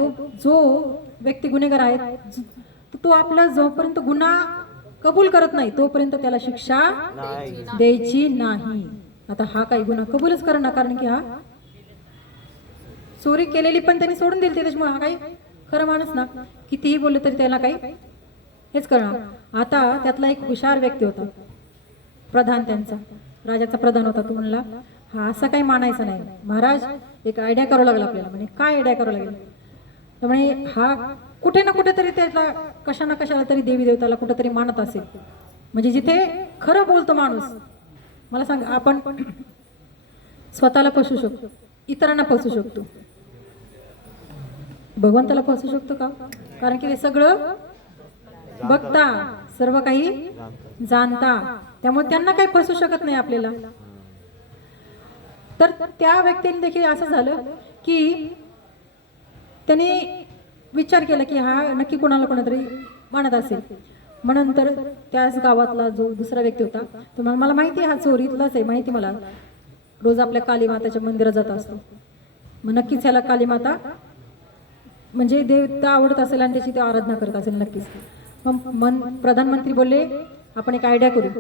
तो आपला जोपर्यंत गुन्हा कबूल करत नाही तोपर्यंत त्याला शिक्षा द्यायची नाही. आता हा काही गुन्हा कबूलच करणार, कारण की हा चोरी केलेली पण त्यांनी सोडून दिली, त्याच्यामुळे हा काही खरं माणूस ना, कितीही बोललं तरी त्याला काही हेच करणार. आता त्यातला एक हुशार व्यक्ती होता, प्रधान, त्यांचा राजाचा प्रधान होता. तो म्हणला हा असं काही मानायचं नाही. महाराज एक आयडिया करावं लागला आपल्याला. म्हणे काय आयडिया करावं लागेल. तर म्हणे हा कुठे ना कुठेतरी त्याला कशा ना कशाला तरी देवी देवताला कुठेतरी मानत असेल. म्हणजे जिथे खरं बोलतो माणूस. मला सांग, आपण स्वतःला फसवू शकतो, इतरांना फसवू शकतो, भगवंताला फसवू शकतो का. कारण की ते सगळं बघता, सर्व काही जाणता, त्यामुळे त्यांना काही फसवू शकत नाही आपल्याला. तर त्या व्यक्तीने देखील असं झालं की त्यांनी विचार केला की हा नक्की कोणाला कोणातरी मानत असेल. मग नंतर त्याच गावातला जो दुसरा व्यक्ती होता तो मला माहिती आहे हा चोरीतलाच आहे, माहिती मला, रोज आपल्या कालीमाताच्या मंदिरात जात असतो. मग नक्कीच ह्याला कालीमाता म्हणजे देवता आवडत असेल आणि त्याची ते आराधना करत असेल नक्कीच. मग प्रधानमंत्री बोलले आपण एक आयडिया करू.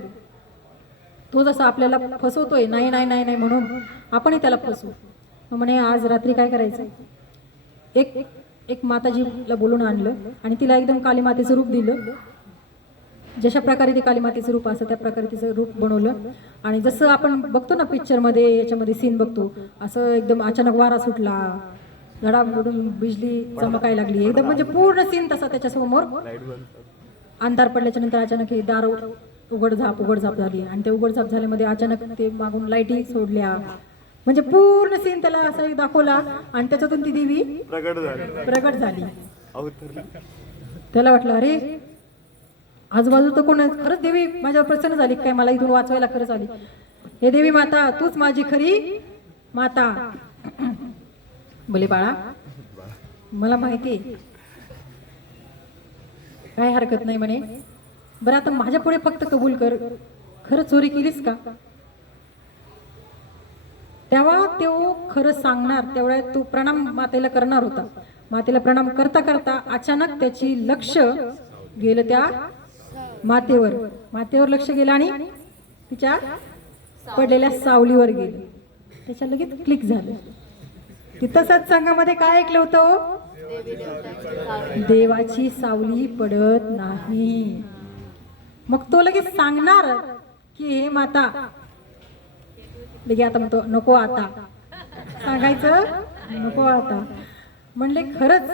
तो जसा आपल्याला फसवतोय नाही नाही नाही नाही म्हणून आपणही त्याला फसवू. मग म्हणे आज रात्री काय करायचं, एक माताजीला बोलून आणलं आणि तिला एकदम काली मातेचं रूप दिलं. जशा प्रकारे ते काली मातेचं रूप असं त्या प्रकारे तिचं रूप बनवलं. आणि जसं आपण बघतो ना पिक्चरमध्ये, याच्यामध्ये सीन बघतो, असं एकदम अचानक वारा सुटला, धडाधडून बिजली चमकायला लागली, एकदम म्हणजे पूर्ण सीन तसा त्याच्यासमोर. अंधार पडल्याच्या नंतर अचानक हे दार उघडझाप झाली आणि ते उघडझाप झाल्यामध्ये अचानक ते मागून लाईटी सोडल्या, म्हणजे पूर्ण सीन त्याला असा दाखवला आणि त्याच्यातून ती देवी प्रगट झाली. अवतरली. त्याला वाटलं अरे आजूबाजू तर कोण आहे? खरंच देवी माझ्यावर प्रसन्न झाली काय, मला इथून वाचवायला खरंच आली. हे देवी माता तूच माझी खरी माता. बोले बाळा मला माहिती काय हरकत नाही म्हणे, बरं आता माझ्या पुढे फक्त कबूल कर, खरं चोरी केलीस का? तेव्हा तो खरं सांगणार, तेवढ्या तो प्रणाम मातेला करणार होता. मातेला प्रणाम करता करता अचानक त्याची लक्ष गेलं त्या मातेवर लक्ष गेलं आणि तिच्या पडलेल्या सावलीवर गेलं. त्याच्या लगेच क्लिक झालं. तिथं सत्संगामध्ये काय ऐकलं होतं? देवी देवतांची सावली. देवाची सावली पडत नाही. मग तो लगेच सांगणार की हे माता, लगे आता म्हणतो नको, आता सांगायचं नको आता. म्हणले खरंच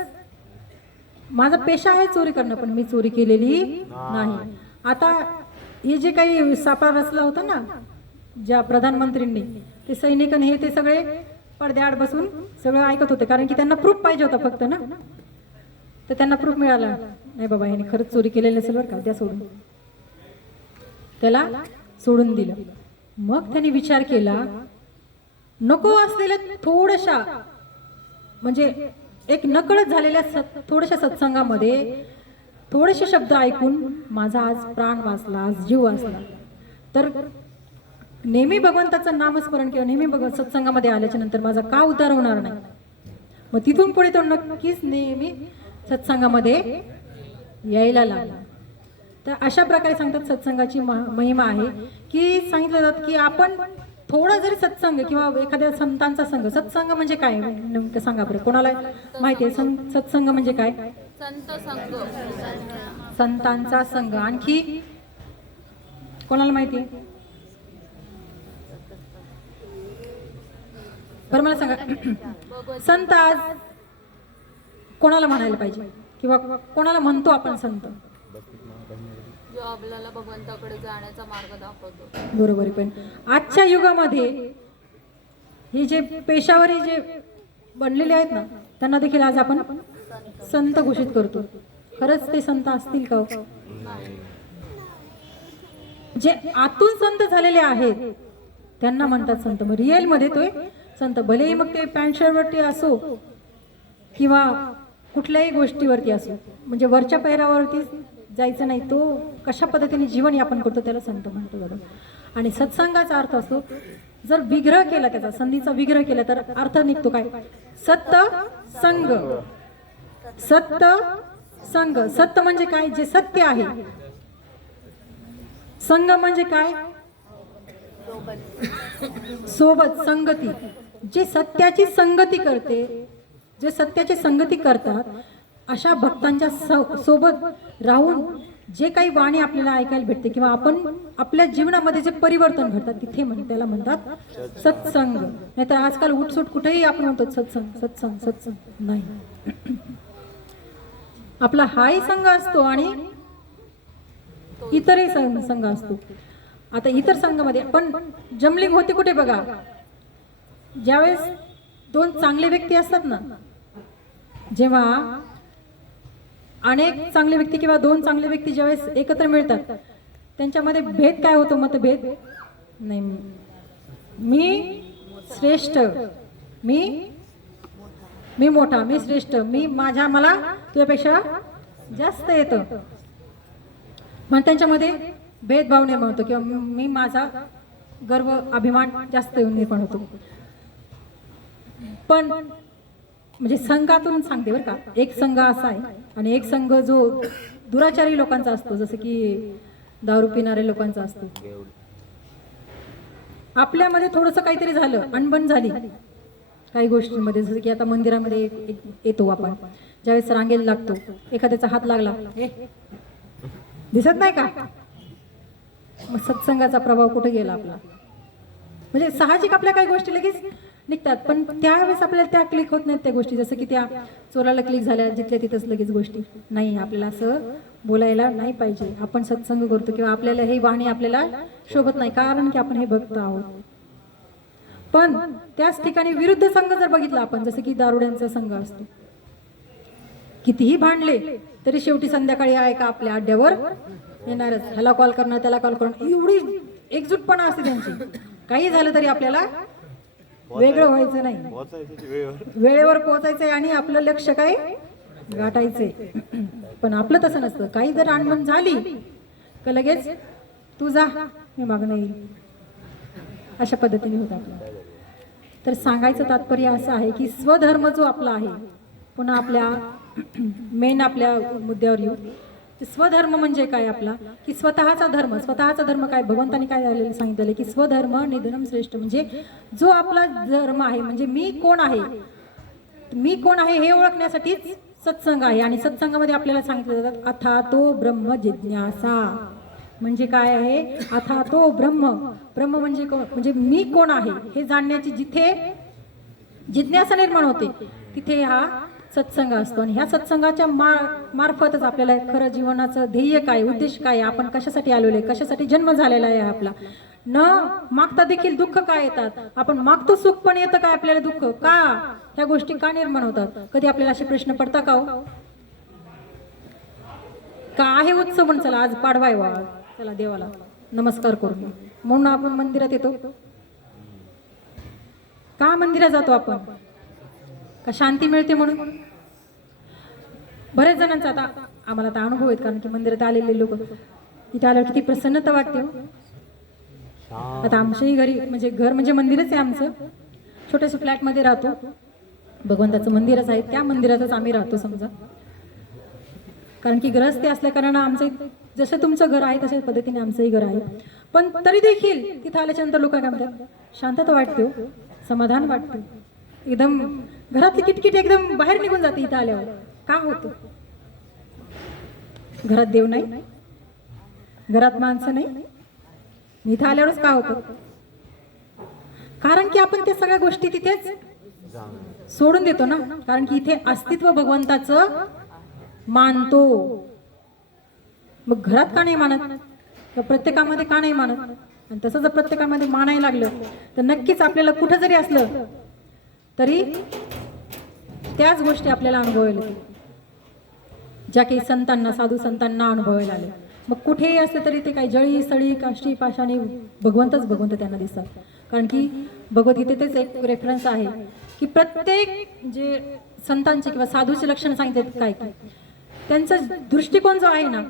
माझा पेशा आहे चोरी करणं, पण मी चोरी केलेली नाही. आता हे जे काही सापळा रचला होता ना ज्या प्रधानमंत्रींनी, ते सैनिक आणि हे ते सगळे पडद्याआड बसून सगळं ऐकत होते, कारण की त्यांना प्रूफ पाहिजे होता फक्त ना. तर त्यांना प्रूफ मिळाला नाही बाबा ह्याने खरंच चोरी केलेली असेल बरं का, द्या सोडून. त्याला सोडून दिलं. मग त्यांनी विचार केला नको असलेल्या थोड्याशा, म्हणजे एक नकळत झालेल्या थोड्याशा सत्संगामध्ये थोडेसे शब्द ऐकून माझा आज प्राण वाचला, आज जीव वाचला. तर नेहमी भगवंताचं नामस्मरण किंवा नेहमी भगवंत सत्संगामध्ये आल्याच्या नंतर माझा का उद्धार होणार नाही? मग तिथून पुढे तो नक्कीच नेहमी सत्संगामध्ये यायला लागला. तर अशा प्रकारे सांगतात सत्संगाची महिमा आहे की सांगितलं जातं की आपण थोडा जरी सत्संग किंवा एखाद्या संतांचा संघ, सत्संग म्हणजे काय नेमकं सांगा बरं, कोणाला माहिती आहे सत्संग म्हणजे काय? संत संग. संतांचा संघ. आणखी कोणाला माहिती आहे? बरं मला सांगा संत आज कोणाला म्हणायला पाहिजे किंवा कोणाला म्हणतो आपण संत? जो आपल्याला भगवंताकडे जाण्याचा मार्ग दाखवतो. बरोबर आहे. पण आजच्या युगामध्ये हे जे पेशावरी जे बनलेले आहेत ना त्यांना देखील आज आपण संत घोषित करतो. खरंच ते संत असतील का? जे आतून संत झालेले आहेत त्यांना म्हणतात संत. मग रिअल मध्ये तो संत, भलेही मग ते पॅन्ट शर्टवरती असो किंवा कुठल्याही गोष्टीवरती असो, म्हणजे वरच्या पैरावरती जायचं नाही, तो कशा पद्धतीने जीवन यापन करतो त्याला संत म्हणतो जातो. आणि सत्संगाचा अर्थ असतो जर विग्रह केला, त्याचा संधीचा विग्रह केला तर अर्थ निघतो काय? सत्य संग. सत्य संग. सत्य म्हणजे काय? जे सत्य आहे. संग म्हणजे काय? सोबत, संगती. जे सत्याची संगती करते, जे सत्याची संगती करतात अशा भक्तांच्या सोबत राहून जे काही वाणी आपल्याला ऐकायला भेटते किंवा आपण आपल्या जीवनामध्ये जे परिवर्तन घडतात तिथे त्याला म्हणतात सत्संग. नाहीतर आजकाल उठसूट कुठेही आपण म्हणतो सत्संग सत्संग सत्संग. नाही, आपला हाही संघ असतो आणि इतरही संघ असतो. आता इतर संघामध्ये पण जमलिंग होते कुठे बघा? ज्यावेळेस दोन चांगले व्यक्ती असतात ना, जेव्हा अनेक चांगले व्यक्ती किंवा दोन चांगले व्यक्ती ज्यावेळेस एकत्र मिळतात त्यांच्यामध्ये भेद काय होतो? मतभेद नाही. मी श्रेष्ठ, मी मोठा, मी श्रेष्ठ, मला तुझ्यापेक्षा जास्त येतं. मग त्यांच्यामध्ये भेदभाव निर्माण होतो किंवा मी माझा गर्व अभिमान जास्त निर्माण होतो. पण म्हणजे संघातून सांगते बरं का, एक संघ असा आहे आणि एक संघ जो दुराचारी लोकांचा असतो, जसं की दारू पिणारे लोकांचा असतो. आपल्यामध्ये थोडंसं काहीतरी झालं, अनबन झाली काही गोष्टींमध्ये, जसं की आता मंदिरामध्ये येतो आपण, ज्यावेळेस रांगेला लागतो, एखाद्याचा हात लागला, दिसत नाही का? मग सत्संगाचा प्रभाव कुठे गेला आपला? म्हणजे साहजिक आपल्या काही गोष्टी लगेच निघतात, पण त्यावेळेस आपल्याला त्या क्लिक होत नाहीत त्या गोष्टी, जसं की त्या चोराला क्लिक झाल्या जिथल्या तिथंच लगेच गोष्टी. नाही, आपल्याला असं बोलायला नाही पाहिजे. आपण सत्संग करतो किंवा आपल्याला हे वाणी आपल्याला शोभत नाही, कारण की आपण हे भक्त आहोत. पण त्याच ठिकाणी विरुद्ध संघ जर बघितला आपण, जसं की दारुड्यांचा संघ असतो, कितीही भांडले तरी शेवटी संध्याकाळी आहे का आपल्या अड्ड्यावर येणारच. ह्याला कॉल करणं, त्याला कॉल करणं, एवढी एकजूटपणा असते त्यांची. काही झालं तरी आपल्याला वेगळं व्हायचं नाही, पोहोचायचं वेळेवर. वेळेवर पोहोचायचंय आणि आपलं लक्ष काय गाठायचंय. पण आपलं तसं नसतं. काही जर अनबन झाली का लगेच तू जा, मी मागणं येईल, अशा पद्धतीने होत आपलं. तर सांगायचं तात्पर्य असं आहे की स्वधर्म जो आपला आहे, पुन्हा आपल्या मेन आपल्या मुद्द्यावर येऊ. स्वधर्म म्हणजे काय आपला, की स्वतःचा धर्म. स्वतःचा धर्म काय, भगवंतांनी काय झालेलं सांगितलेलं की स्वधर्म निधनम श्रेष्ठ. म्हणजे जो आपला धर्म आहे, म्हणजे मी कोण आहे, मी कोण आहे हे ओळखण्यासाठीच सत्संग आहे. आणि सत्संगामध्ये आपल्याला सांगितलं जातात अथा तो ब्रह्म जिज्ञासा. म्हणजे काय आहे, अथा तो ब्रह्म. ब्रह्म म्हणजे कोण, म्हणजे मी कोण आहे हे जाणण्याची जिथे जिज्ञासा निर्माण होते तिथे हा सत्संग असतो. आणि ह्या सत्संगाच्या मार्फतच आपल्याला खरं जीवनाचं ध्येय काय, उद्देश काय, आपण कशासाठी आलेलो आहे, कशासाठी जन्म झालेला आहे आपला. न मागता देखील दुःख काय येतात, आपण मागतो सुख पण येतं काय आपल्याला दुःख का, ह्या गोष्टी का निर्माण होतात. कधी आपल्याला असे प्रश्न पडता का हो? का आहे उत्सव म्हणून चला आज पाडवाय वा, चला देवाला नमस्कार करू म्हणून आपण मंदिरात येतो. का मंदिरात जातो आपण, का शांती मिळते म्हणून. बरेच जणांचा आता आम्हाला आता अनुभव आहेत, कारण की मंदिरात आलेले लोक इथे आल्यावर किती प्रसन्नता वाटते हो. आता आमच्याही घरी, म्हणजे घर म्हणजे मंदिरच आहे आमचं. छोट्याशा फ्लॅटमध्ये राहतो, भगवंताचं मंदिरच आहे, त्या मंदिरातच आम्ही राहतो समजा. कारण की गृहस्थी असल्या कारणानं आमचं जसं तुमचं घर आहे तशाच पद्धतीने आमचंही घर आहे. पण तरी देखील तिथं आल्याच्या नंतर लोक काय म्हणतात, शांतता वाटते, समाधान वाटतं, एकदम घरातली किटकिट एकदम बाहेर निघून जाते इथं आल्यावर. का होतं, घरात देव नाही, घरात माणसं नाही, इथं आल्यावरच का होतं, कारण की आपण त्या सगळ्या गोष्टी तिथेच सोडून देतो ना. कारण की इथे अस्तित्व भगवंताचं मानतो. मग घरात का नाही मानत, तर प्रत्येकामध्ये का नाही मानत. आणि तसं जर प्रत्येकामध्ये मानायला लागलं तर नक्कीच आपल्याला कुठं जरी असलं तरी त्याच गोष्टी आपल्याला अनुभवायला येतील ज्या काही संतांना, साधू संतांना अनुभवायला आले. मग कुठेही असले तरी ते काही जळी सळी काष्टी पाशाने भगवंतच भगवंत त्यांना दिसतात. कारण की भगवद्गीतेतच एक रेफरन्स आहे की प्रत्येक जे संतांचे किंवा साधूचे लक्षण सांगितले काय की त्यांचा दृष्टिकोन जो आहे ना,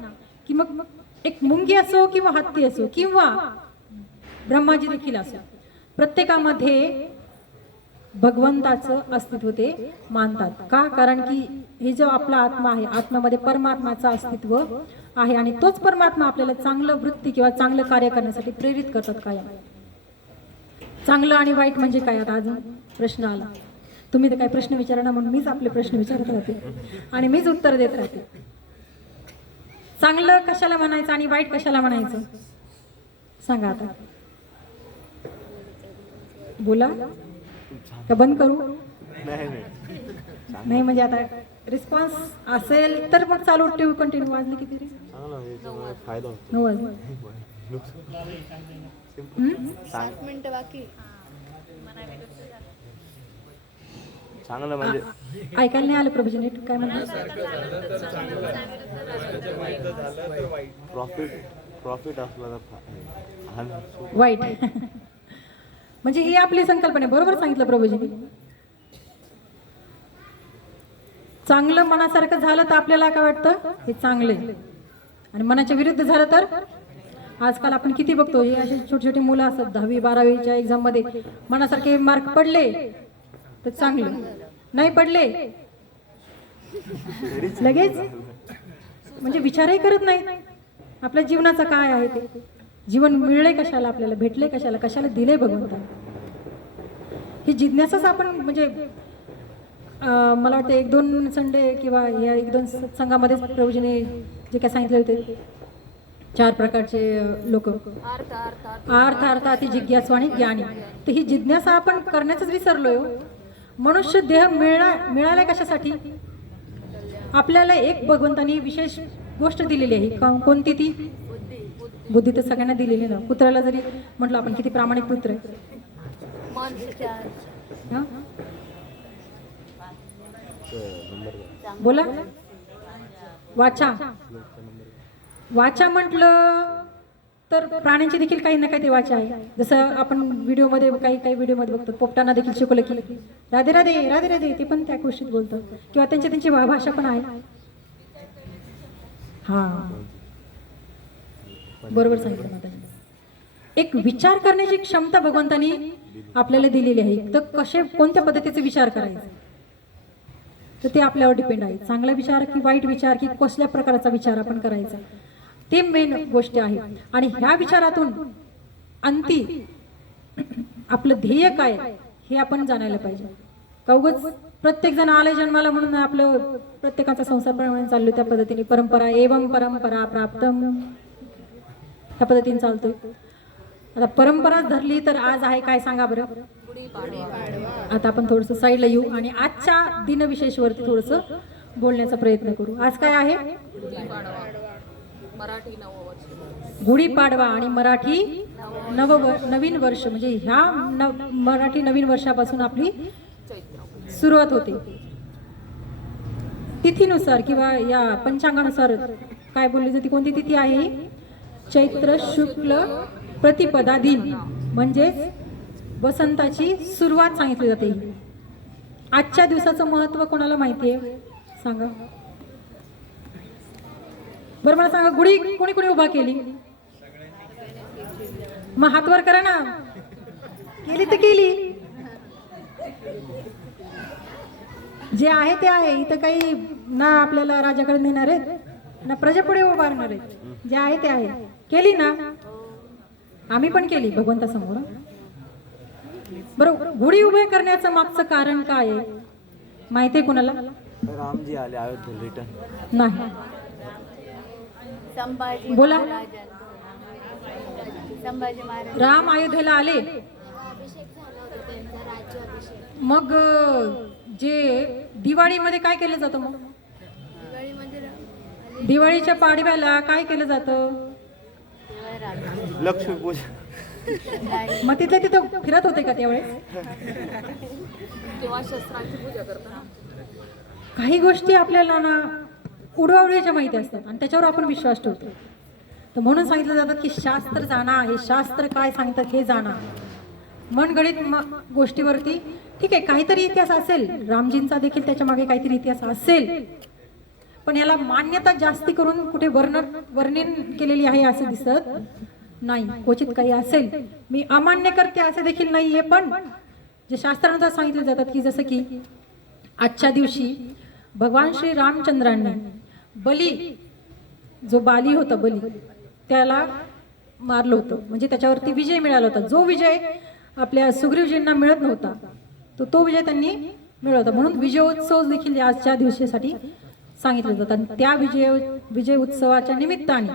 की मग एक मुंगी असो किंवा हत्ती असो किंवा ब्रह्माजी देखील असो, प्रत्येकामध्ये भगवंताचं अस्तित्व ते मानतात. का, कारण की हे जो आपला आत्मा आहे, आत्म्यामध्ये परमात्माचं अस्तित्व आहे आणि तोच परमात्मा आपल्याला चांगलं वृत्ती किंवा चांगलं कार्य करण्यासाठी प्रेरित करतात. काय चांगलं आणि वाईट म्हणजे काय, आता अजून प्रश्न आला. तुम्ही तर काय प्रश्न विचारा ना, म्हणून मीच आपले प्रश्न विचारत राहते आणि मीच उत्तर देत राहते. चांगलं कशाला म्हणायचं आणि वाईट कशाला म्हणायचं सांगा आता, बोला का बंद करू. नाही म्हणजे आता रिस्पॉन्स असेल तर मग चालू ठेवू, कंटिन्यू. वाजले किती रे, 9 वाजले. 7 मिनिटं बाकी. चांगलं म्हणजे ऐकायला नाही आलं प्रभूजी नीट काय म्हणतात. प्रॉफिट असला तर वाईट म्हणजे ही आपली संकल्पना आहे. बरोबर सांगितलं प्रभूजींनी. चांगलं मनासारखं झालं तर आपल्याला काय वाटतं हे चांगले, आणि मनाच्या विरुद्ध झालं तर आजकाल आपण किती बघतो, हे असे छोटे छोटे मुलं असतात 10वी 12वीच्या एक्झाम मध्ये मनासारखे मार्क पडले तर चांगलं, नाही पडले लगेच म्हणजे विचारही करत नाही आपल्या जीवनाचं काय आहे ते, जीवन मिळले कशाला, आपल्याला भेटले कशाला, कशाला दिले भगवंताने. ही जिज्ञासाच आपण म्हणजे मला वाटतं 1-2 संडे किंवा या 1-2 सत्संगामध्येच प्रभूजीने जे काय सांगितले होते 4 प्रकारचे लोक, अर्थ अर्थ अर्थ अर्थाती जिज्ञासू आणि ज्ञानी. तर ही जिज्ञासा आपण करण्याच विसरलोय हो. मनुष्य देह मिळालाय कशासाठी? आपल्याला एक भगवंतानी विशेष गोष्ट दिलेली आहे. कोणती ती? बुद्धी तर सगळ्यांना दिलेली ना. कुत्र्याला जरी म्हटलं आपण किती प्रामाणिक पुत्र आहे. मन विचार हा? बोला. वाचा. वाचा म्हटलं तर प्राण्यांची देखील काही ना काही ते वाचा आहे. जसं आपण व्हिडिओमध्ये काही व्हिडिओमध्ये बघतो, पोपटांना देखील शिकवलं की राधे राधे राधे राधे, ते पण त्या गोष्टीत बोलतात किंवा त्यांची भाषा पण आहे. हा, बरोबर सांगितलं मला. एक विचार करण्याची क्षमता भगवंतानी आपल्याला दिलेली आहे. तर कोणत्या पद्धतीचे विचार करायचे तर ते आपल्यावर डिपेंड आहे. चांगला विचार की वाईट विचार की कसल्या प्रकारचा विचार आपण करायचा, ते मेन गोष्ट आहे. आणि ह्या विचारातून अंती आपलं ध्येय काय हे आपण जाणायला पाहिजे. का उगाच प्रत्येक जण आले जन्माला म्हणून आपलं प्रत्येकाचा संसार प्रमाणे चाललो त्या पद्धतीने, परंपरा एवं परंपरा प्राप्तम त्या पद्धतीने चालतोय. आता परंपरा धरली तर आज आहे काय सांगा बरं. आता आपण थोडंसं साईडला येऊ आणि आजच्या दिनविशेषवरती थोडंसं बोलण्याचा प्रयत्न करू. आज काय आहे? मराठी नववर्ष. गुढीपाडवा आणि मराठी नवीन वर्ष. म्हणजे ह्या मराठी नवीन वर्षापासून आपली सुरुवात होते. तिथीनुसार किंवा या पंचांगानुसार काय बोलली जाते, कोणती तिथी आहे? चैत्र शुक्ल प्रतिपदा दिन, म्हणजेच वसंताची सुरुवात सांगितली जाते. आजच्या दिवसाचं महत्व कोणाला माहिती आहे सांगा बरं. मला सांगा, गुढी कोणी कोणी उभा केली? मग हातवर करा ना. केली तर केली. जे आहे ते आहे. इथं काही ना आपल्याला राजाकडे नेणार आहेत ना प्रजेपुढे उभारणार आहेत. जे आहे ते आहे. केली ना. आम्ही पण केली भगवंतासमोर. बरोबर. गुढी उभे करण्याचं मागचं कारण काय आहे माहिती आहे कुणाला? रामजी आले अयोध्येत रिटर्न. नाही. संभाजी बोला. संभाजी महाराज राम अयोध्येला आले, मग जे दिवाळीमध्ये काय केलं जातं? मग दिवाळीच्या पाडव्याला काय केलं जातं? लक्ष्मीपूजन. मग तिथं फिरत होते का त्यावेळेस? तेव्हा शस्त्रांची पूजा करतात. काही गोष्टी आपल्याला ना उडवाउडवीच्या माहिती असतात आणि त्याच्यावर आपण विश्वास ठेवतो. तर म्हणून सांगितलं जातात की शास्त्र जाणा, हे शास्त्र काय सांगतात हे जाणा. मनगणित गोष्टीवरती ठीक आहे, काहीतरी इतिहास असेल, रामजींचा देखील त्याच्या मागे काहीतरी इतिहास असेल, पण याला मान्यता जास्ती करून कुठे वर्णन केलेली आहे असं दिसत नाही. क्वचित काही असेल, मी अमान्य करते असं देखील नाहीये, पण जे शास्त्रानुसार सांगितले जातात की जसं की आजच्या दिवशी भगवान श्री रामचंद्रांनी जो बाली होता, बली त्याला मारलं होतं. म्हणजे त्याच्यावरती विजय मिळाला होता. जो विजय आपल्या सुग्रीवजींना मिळत नव्हता तो विजय त्यांनी मिळवला होता. म्हणून विजयोत्सव देखील आजच्या दिवशीसाठी सांगितलं जातं. आणि त्या विजय उत्सवाच्या निमित्ताने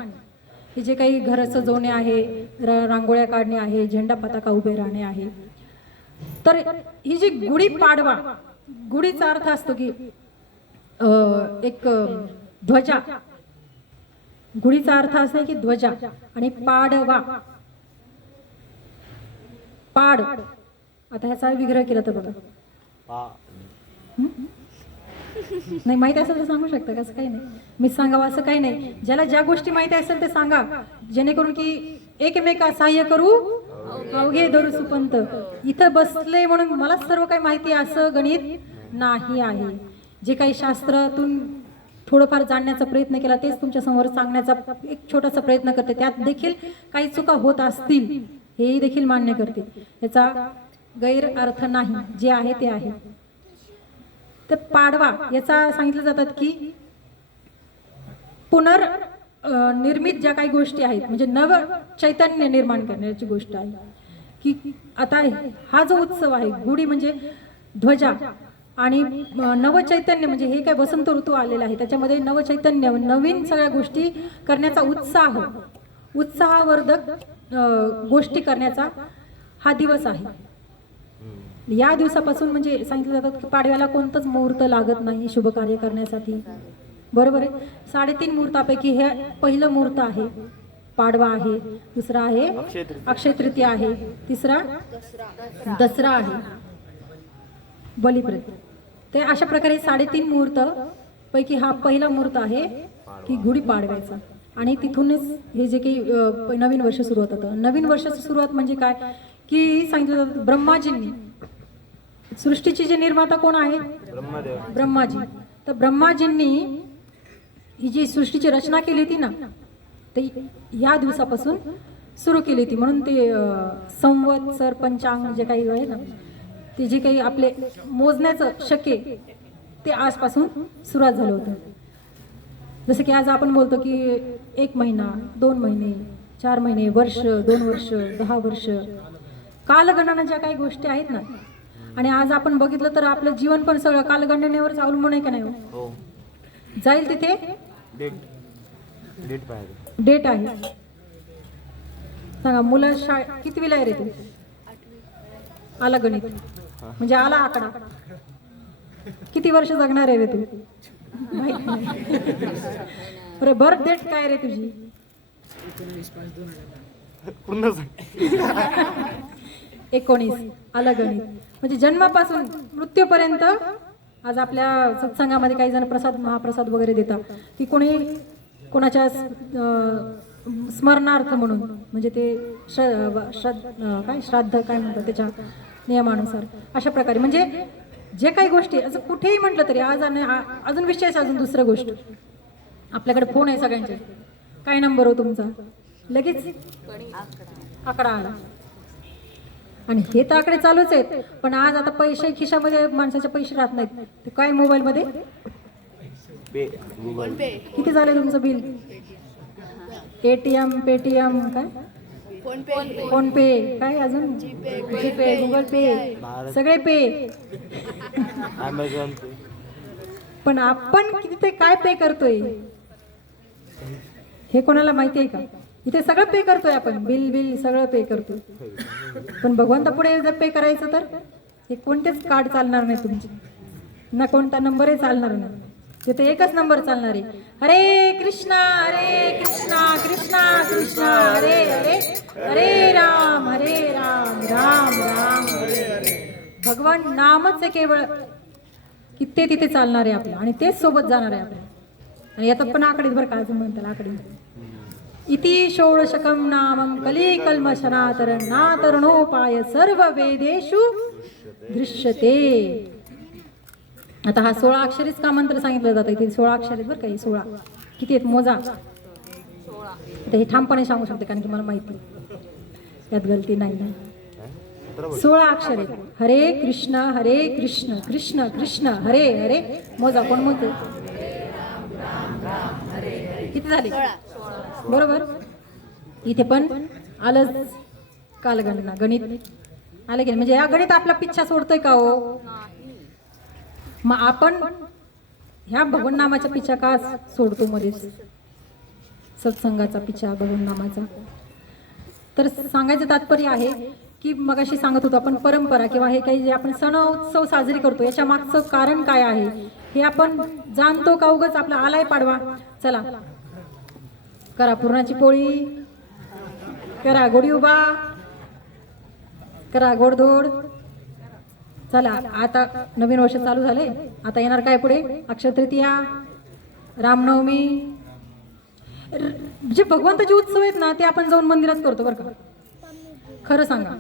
हे जे काही घर सजवणे आहे, रांगोळ्या काढणे आहे, झेंडा पताका उभे राहणे आहे. तर ही जी गुढीपाडवा, गुढीचा अर्थ असतो की एक ध्वजा. गुढीचा अर्थ असा आहे की ध्वजा, आणि पाडवा पाड. आता ह्याचा विग्रह केला तर बघा. नाही माहिती असेल तर सांगू शकता, कसं काही नाही. मी सांगावं असं काही नाही. ज्याला ज्या गोष्टी माहिती असेल ते सांगा, जेणेकरून की एकमेका सहाय्य करू अवघे धरू सुपंत. इथं बसले म्हणून मला सर्व काही माहिती असं गणित नाही आहे. जे काही शास्त्रातून थोडंफार जाणण्याचा प्रयत्न केला तेच तुमच्या समोर सांगण्याचा एक छोटासा प्रयत्न करते. त्यात देखील काही चुका होत असतील हेही देखील मान्य करते. याचा गैर अर्थ नाही, जे आहे ते आहे. तर पाडवा याचा सांगितलं जातात की निर्मित ज्या काही गोष्टी आहेत, म्हणजे नव चैतन्य निर्माण करण्याची गोष्ट आहे. की आता हा जो उत्सव आहे, गुढी म्हणजे ध्वजा, आणि नवचैतन्य म्हणजे हे काय वसंत ऋतू आलेला आहे, त्याच्यामध्ये नवचैतन्य, नवीन सगळ्या गोष्टी करण्याचा उत्साह उत्साहवर्धक गोष्टी करण्याचा हा दिवस आहे. या दिवसापासून म्हणजे सांगितलं जातं की पाडव्याला कोणतंच मुहूर्त लागत नाही शुभ कार्य करण्यासाठी. बरोबर आहे. 3.5 मुहूर्तापैकी हे पहिलं मुहूर्त आहे, पाडवा आहे. दुसरा आहे अक्षय तृतीया आहे. तिसरा दसरा आहे, बलिप्रतिपदा. ते अशा प्रकारे 3.5 मुहूर्त पैकी हा पहिला मुहूर्त आहे की गुढीपाडव्याचा. आणि तिथूनच हे जे काही नवीन वर्ष सुरुवात होतं. नवीन वर्षाची सुरुवात म्हणजे काय की सांगितलं जातं ब्रह्माजींनी, सृष्टीचे जे निर्माता कोण आहे? ब्रह्माजी. तर ब्रह्माजींनी ही जी सृष्टीची रचना केली होती ना, ते या दिवसापासून सुरू केली होती. म्हणून ते संवत्सर पंचांग जे काही आहे ना, ते जे काही आपले मोजण्याचं शक्य ते आजपासून सुरुवात झालं होतं. जसं की आज आपण बोलतो की 1 महिना, 2 महिने, 4 महिने, वर्ष, 2 वर्ष, 10 वर्ष, कालगणना ज्या काही गोष्टी आहेत ना. आणि आज आपण बघितलं तर आपलं जीवन पण सगळं कालगणनेवरच अवलंबून आहे का नाही? हो. जाईल तिथे डेट पाहिजे. डेट आहे. सांगा मुलं कितवीला आहे रे तू? आला गणित म्हणजे आला आकडा. किती वर्ष जगणार आहे रे तू? माहित नाही. बरं, बर्थ डेट काय रे तुझी? 19. आला गणित. म्हणजे जन्मापासून मृत्यूपर्यंत. आज आपल्या सत्संगामध्ये काही जण प्रसाद महाप्रसाद वगैरे देतात की कोणी कोणाच्या स्मरणार्थ म्हणून, म्हणजे ते श्राद्ध काय म्हणतात त्याच्या नियमानुसार. अशा प्रकारे म्हणजे जे काही गोष्टी असं कुठेही म्हटलं तरी आज अजून विषयाची अजून दुसरं गोष्ट. आपल्याकडे फोन आहे सगळ्यांचे. काय नंबर हो तुमचा? लगेच आकडा आला. आणि हे तर आकडे चालूच आहेत. पण आज आता पैसे खिशामध्ये माणसाचे पैसे राहत नाहीत. ते काय मोबाईलमध्ये किती झाले तुमचं बिल? ATM, पेटीएम, काय फोन पे, काय अजून जीपे, गुगल पे, सगळे पे. अमेझॉन. पण आपण तिथे काय पे करतोय हे कोणाला माहिती आहे का? इथे सगळं पे करतोय आपण, बिल सगळं पे करतोय. पण भगवंता पुढे जर पे करायचं तर हे कोणतेच कार्ड चालणार नाही तुमचे, ना कोणता नंबरही चालणार नाही. तिथे एकच नंबर चालणार आहे, हरे कृष्णा कृष्णा कृष्णा हरे हरे, हरे राम राम राम हरे हरे. भगवान नामच आहे केवळ की ते तिथे चालणार आहे आपलं आणि तेच सोबत जाणार आहे आपल्या. आणि यात पण आकडे बरं का अजून म्हणतात आकडे. इति षोडशकं नामं कली कल्मषनातर नातरणोपाय सर्व वेदेषु दृश्यते. आता हा 16 अक्षरीच का मंत्र सांगितलं जातं? इथे 16 अक्षर आहेत बरं का. 16 किती आहेत मोजा. आता हे ठामपणे सांगू शकते कारण की मला माहिती यात गलती नाही. 16 अक्षर आहेत. हरे कृष्ण कृष्ण कृष्ण हरे हरे. मोजा कोण म्हणतो? किती झाले? बरोबर. इथे पण आलंच कालगणना, गणित आलं की म्हणजे या गणित आपला पिच्छा सोडतोय का हो? मग आपण ह्या भगवान नामाचा पिच्छा का सोडतो मध्ये? सत्संगाचा पिच्छा, भगवान नामाचा. तर सांगायचं तात्पर्य आहे की मगाशी सांगत होतो आपण परंपरा किंवा हे काही जे आपण सण उत्सव साजरी करतो याच्या मागचं कारण काय आहे हे आपण जाणतो का? उगाच आपला आलाय पाडवा, चला करा पुरणाची पोळी, करा गोडी उभा, करा गोडधोड, चला आता नवीन वर्ष चालू झाले. आता येणार काय पुढे? अक्षय तृतीया, रामनवमी. जे भगवंताचे उत्सव आहेत ना ते आपण जाऊन मंदिरात करतो बरं का, खरं सांगा.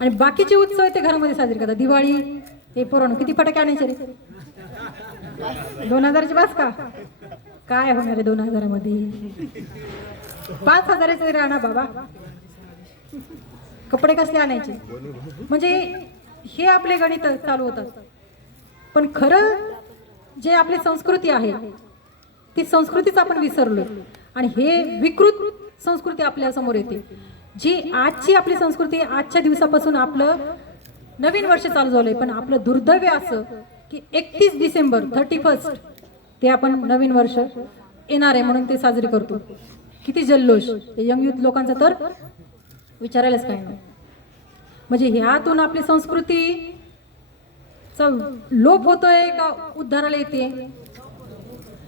आणि बाकीचे उत्सव आहेत ते घरामध्ये साजरे करतात. दिवाळी, हे पुराण किती फटाके आणायचे रे? 2000चे बस का? काय होणार आहे 2000 मध्ये? 5000चे तरी आणा बाबा. कपडे कसले आणायचे? म्हणजे हे आपले गणित चालू होतात. पण खरं जे आपली संस्कृती आहे ती संस्कृतीच आपण विसरलो. आणि हे विकृत संस्कृती आपल्या समोर येते. जी आजची आपली संस्कृती, आजच्या दिवसापासून आपलं नवीन वर्ष चालू झालंय. पण आपलं दुर्दैव असं की 31 डिसेंबर 31 ते आपण नवीन वर्ष येणार आहे म्हणून ते साजरे करतो. किती जल्लोष यंग युथ लोकांचा तर विचारायलाच काय नाही. म्हणजे ह्यातून आपली संस्कृती लोप होतोय का उद्धाराला येते?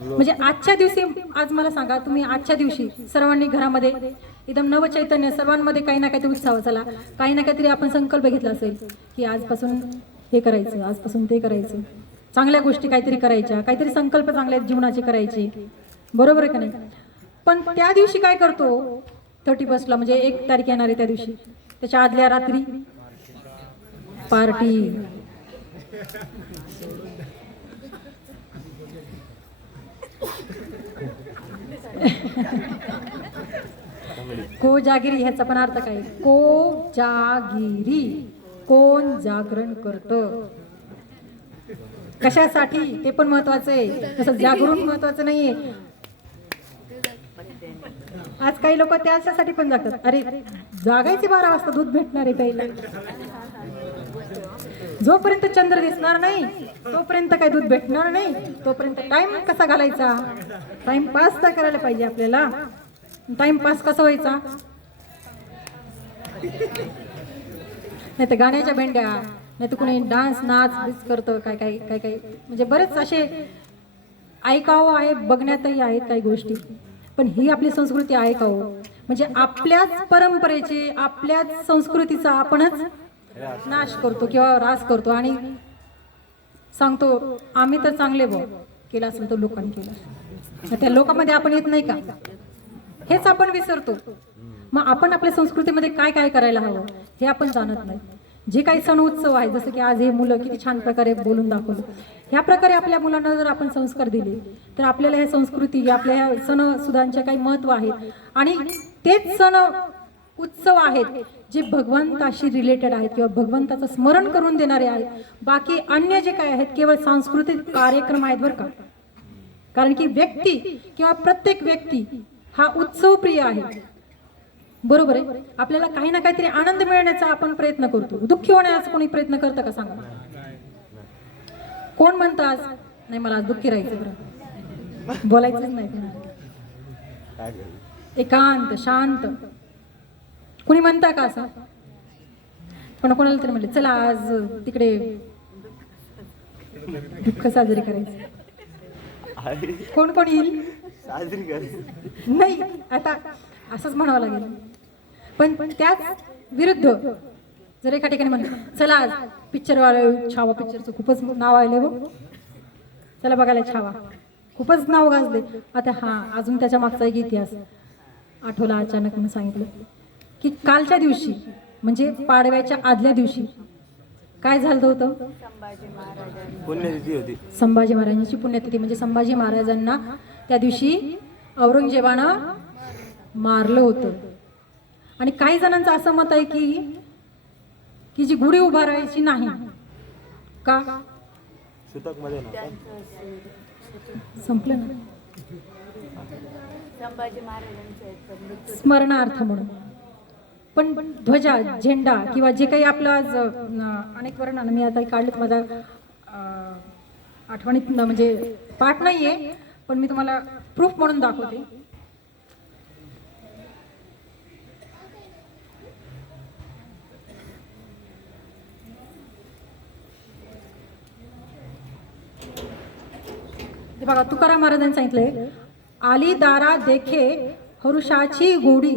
म्हणजे आजच्या दिवशी, आज मला सांगा तुम्ही, आजच्या दिवशी सर्वांनी घरामध्ये एकदम नवचैतन्य, सर्वांमध्ये काही ना काहीतरी उत्साह, चला काही ना काहीतरी आपण संकल्प घेतला असेल की आजपासून हे करायचं, आजपासून ते करायचं, चांगल्या गोष्टी काहीतरी करायच्या, काहीतरी संकल्प चांगल्या जीवनाचे करायचे, बरोबर आहे का नाही? पण त्या दिवशी काय करतो, 31ला म्हणजे 1 तारीख येणार आहे त्या दिवशी, त्याच्या आदल्या रात्री पार्टी. कोजागिरी ह्याचा पण अर्थ काय? कोजागिरी, कोण जागरण करत, कशासाठी ते पण महत्वाचं आहे, तसं जागरण महत्वाचं नाहीये. आज काही लोक त्याच्यासाठी पण जागतात. अरे जागायचे 12 वाजता, दूध भेटणार आहे प्यायला, जोपर्यंत चंद्र दिसणार नाही तोपर्यंत काही दूध भेटणार नाही, तोपर्यंत टाइम कसा घालायचा, टाइम पास तर करायला पाहिजे आपल्याला. टाइम पास कसा व्हायचा? नाही तर गाण्याच्या भेंड्या, नाही तर कुणी डान्स नाच करतं, काय काय काय काय, म्हणजे बरेच असे ऐकावं आहे, बघण्यातही आहेत काही गोष्टी. पण ही आपली संस्कृती ऐकावं म्हणजे आपल्याच परंपरेचे, आपल्याच संस्कृतीचा आपणच नाश करतो किंवा ऱ्हास करतो आणि सांगतो आम्ही तर चांगले बघ, केला असेल तर लोकांनी केला, त्या लोकांमध्ये आपण येत नाही का, हेच आपण विसरतो. मग आपण आपल्या संस्कृतीमध्ये काय काय करायला हवं हे आपण जाणत नाही. जे काही सण उत्सव आहे, जसं की आज हे मुलं किती छान प्रकारे बोलून दाखवलं, ह्या प्रकारे आपल्या मुलांना जर आपण संस्कार दिले तर आपल्याला हे संस्कृती, आपल्या ह्या सणसुदांचे काही महत्व आहेत आणि तेच सण उत्सव आहेत जे भगवंताशी रिलेटेड आहेत किंवा भगवंताचं स्मरण करून देणारे आहेत. बाकी अन्य जे काय आहेत केवळ सांस्कृतिक कार्यक्रम आहेत बरं का. कारण की व्यक्ती किंवा प्रत्येक व्यक्ती हा उत्सव प्रिय आहे, बरोबर आहे. आपल्याला काही ना काहीतरी आनंद मिळण्याचा आपण प्रयत्न करतो. दुःखी होण्याचा कोणी प्रयत्न करतं का सांगा? कोण म्हणतं आज नाही मला आज दुःखी राहायचं, बरं बोलायचंच नाही, एकांत शांत, कोणी म्हणता का असं? पण कोणाला तरी म्हणले चला आज तिकडे दुःख साजरी करायचं, कोण कोण येईल? नाही आता असंच म्हणावं लागेल. पण त्याच विरुद्ध जर एका ठिकाणी म्हणलं चला आज पिक्चर वाले, छावा पिक्चरचं खूपच नाव आले हो, चला बघायला छावा, खूपच नाव गाजले. आता हा अजून त्याच्या मागचा एक इतिहास आठवला अचानक. मी सांगितलं की कालच्या दिवशी म्हणजे पाडव्याच्या आदल्या दिवशी काय झालं होतं? पुण्यतिथी होती, संभाजी महाराजांची पुण्यतिथी. म्हणजे संभाजी महाराजांना त्या दिवशी औरंगजेबानं मारलं होतं. आणि काही जणांचं असं मत आहे की जी गुढी उभारायची नाही का, सुतक मध्ये संपलं ना, संभाजी महाराजांचे स्मरणार्थ म्हणून. पण ध्वजा, झेंडा किंवा जे काही आपलं आज अनेक वर्ण, मी आता काढलेत माझ्या आठवणीत, म्हणजे पाठ नाहीये पण मी तुम्हाला प्रूफ म्हणून दाखवते. हे बघा तुकाराम महाराजांनी सांगितलंय, आली दारा देखे हरुषाची गुढी,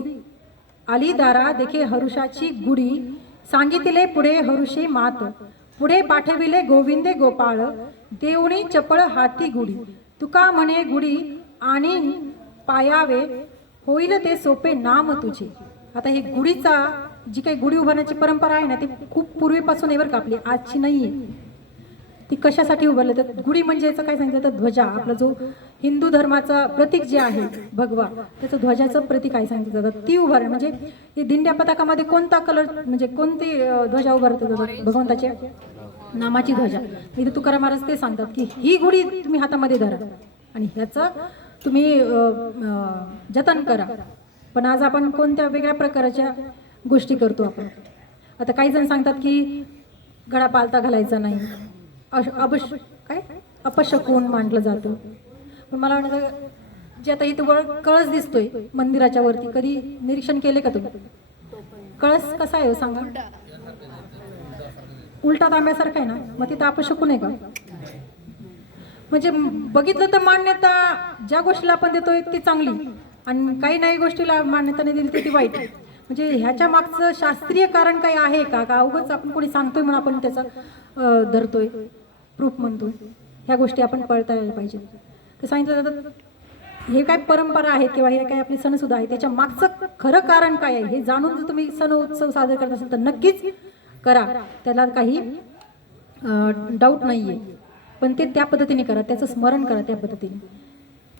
आली दारा देखे हरुषाची गुढी, सांगितले पुढे हरुषे मात, पुढे पाठविले गोविंदे गोपाळ, देवणी चपळ हाती गुढी, तुका म्हणे गुढी आणि पायावे, होईल ते सोपे नाम तुझे. आता हे गुढीचा जी काही गुढी उभारण्याची परंपरा आहे ना, ती खूप पूर्वीपासून आहे बरं का, आपली आजची नाहीये. ती कशासाठी उभारली तर गुढी म्हणजे याचं काय सांगितलं तर ध्वजा, आपला जो हिंदू धर्माचा प्रतीक जे आहे भगवा, त्याचं ध्वजाचं प्रतीक काय सांगितलं जातं, ती उभारणी. म्हणजे ही दिंड्या पताकामध्ये कोणता कलर, म्हणजे कोणती ध्वजा उभारत जातात? भगवंताच्या नामाची ध्वजा. इथे तुकाराम महाराज ते सांगतात की ही गुढी तुम्ही हातामध्ये धरा आणि ह्याचं तुम्ही जतन करा. पण आज आपण कोणत्या वेगळ्या प्रकारच्या गोष्टी करतो आपण. आता काही जण सांगतात की गळा पालता घालायचा नाही, अपशकुन मानलं जातं. पण मला वाटतं जे आता इथे वर कळस दिसतोय मंदिराच्या वरती, कधी निरीक्षण केले का तुम्ही? कळस कसा आहे हो सांगा? उलटा तांब्यासारखा आहे ना, मग तिथं अपशकुन आहे का? म्हणजे बघितलं तर मान्यता ज्या गोष्टीला आपण देतोय ती चांगली, आणि काही नाही गोष्टीला मान्यता नाही दिली तर ती वाईट. म्हणजे ह्याच्या मागचं शास्त्रीय कारण काही आहे का? का उगाच आपण कोणी सांगतोय म्हणून आपण त्याचा धरतोय, प्रूफ म्हणतोय? ह्या गोष्टी आपण पळतायला पाहिजे. ते सांगितलं जातं हे काय परंपरा आहे किंवा हे काय आपली सणसुद्धा आहे, त्याच्या मागचं खरं कारण काय आहे हे जाणून जर तुम्ही सण उत्सव साजरे करत असेल तर नक्कीच करा, त्याला काही डाऊट नाही आहे. पण ते त्या पद्धतीने करा, त्याचं स्मरण करा त्या पद्धतीने.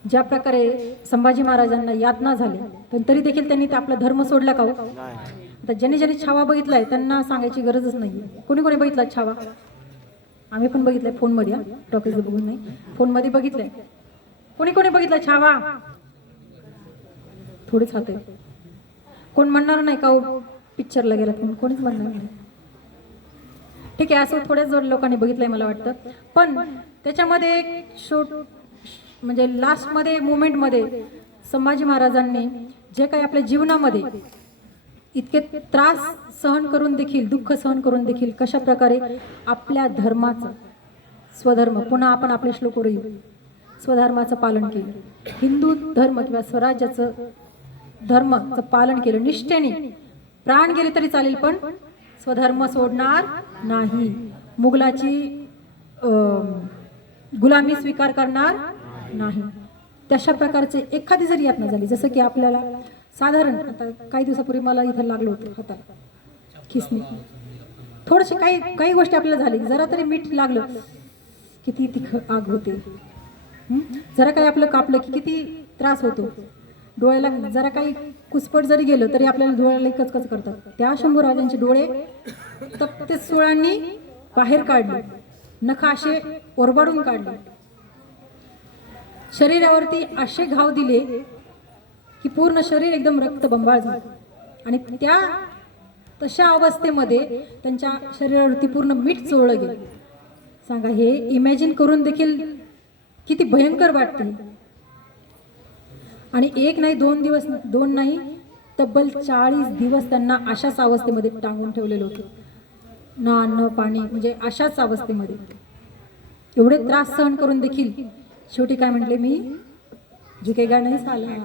ज्या प्रकारे संभाजी महाराजांना यातना झाल्या पण तरी देखील त्यांनी ते आपला धर्म सोडला का हो? नाही. आता ज्यांनी ज्यांनी छावा बघितलाय त्यांना सांगायची गरजच नाही. कोणी कोणी बघितला छावा? आम्ही पण बघितलंय फोनमध्ये, टॉकीज बघून नाही, फोनमध्ये बघितलंय. कोणी कोणी बघितलं छावा? थोडीच हात आहे. कोण म्हणणार नाही का पिक्चरला गेला? कोणीच म्हणणार नाही. ठीक आहे, असं थोड्याच जोड लोकांनी बघितलंय मला वाटतं. पण त्याच्यामध्ये एक म्हणजे लास्टमध्ये मुवमेंटमध्ये संभाजी महाराजांनी जे काही आपल्या जीवनामध्ये इतके त्रास सहन करून देखील, दुःख सहन करून देखील कशा प्रकारे आपल्या धर्माचं, स्वधर्म, पुन्हा आपण आपल्या श्लोकावर येऊ, स्वधर्माचं पालन केलं, हिंदू धर्म किंवा स्वराज्याचं धर्माचं पालन केलं निष्ठेने. प्राण गेले तरी चालेल पण स्वधर्म सोडणार नाही, मुघलाची गुलामी स्वीकार करणार नाही. तशा प्रकारचे एखादी जरी यातना झाली, जसं की आपल्याला साधारण आता काही दिवसापूर्वी मला इथं लागलं होतं हातात खिसणी, थोडीशी काही गोष्टी आपल्याला झाली, जरा तरी मीठ लागलं किती तिखट आग होते, जरा काही आपलं कापलं की किती त्रास होतो, डोळ्याला जरा काही कुसपट जरी गेलं तरी आपल्याला डोळ्याला कचकच करतात. त्या शंभूराजांचे डोळे तप्ते सुळांनी बाहेर काढले, नख असे ओरबाडून काढले, शरीरावरती असे घाव दिले की पूर्ण शरीर एकदम रक्तबंबाळ झालं. आणि त्या तशा अवस्थेमध्ये त्यांच्या शरीरावरती पूर्ण मीठ चोळलं गेलं. सांगा, हे इमॅजिन करून देखील किती भयंकर वाटते. आणि एक नाही, 2 दिवस, 2 नाही, तब्बल 40 दिवस त्यांना अशाच अवस्थेमध्ये टांगून ठेवलेलं होतं, ना अन्न पाणी, म्हणजे अशाच अवस्थेमध्ये एवढे त्रास सहन करून देखील शेवटी काय म्हटले, मी झुकेगा नाही साला,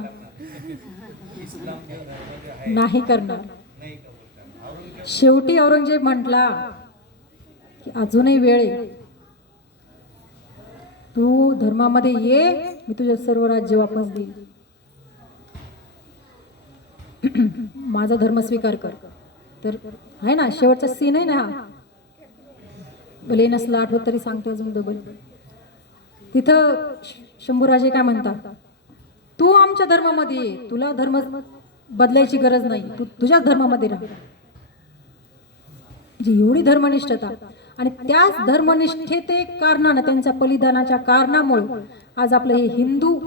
नाही करणार. शेवटी औरंगजेब म्हटला की अजूनही वेळ आहे, तू धर्मामध्ये ये, मी तुझे सर्व राज्य वापस देईन, माझा धर्म स्वीकार कर. तर आहे ना शेवटचा सीन आहे ना, भले नसला आठवत तरी सांगतो अजून डबल. तिथं शंभूराजे काय म्हणतात, तू आमच्या धर्मामध्ये ये, तुला धर्म बदलायची गरज नाही, तू तुझ्याच धर्मामध्ये राहा. जी एवढी धर्मनिष्ठता, आणि त्याच धर्मनिष्ठते कारणानं, त्यांच्या बलिदानाच्या कारणामुळे आज आपलं हे हिंदू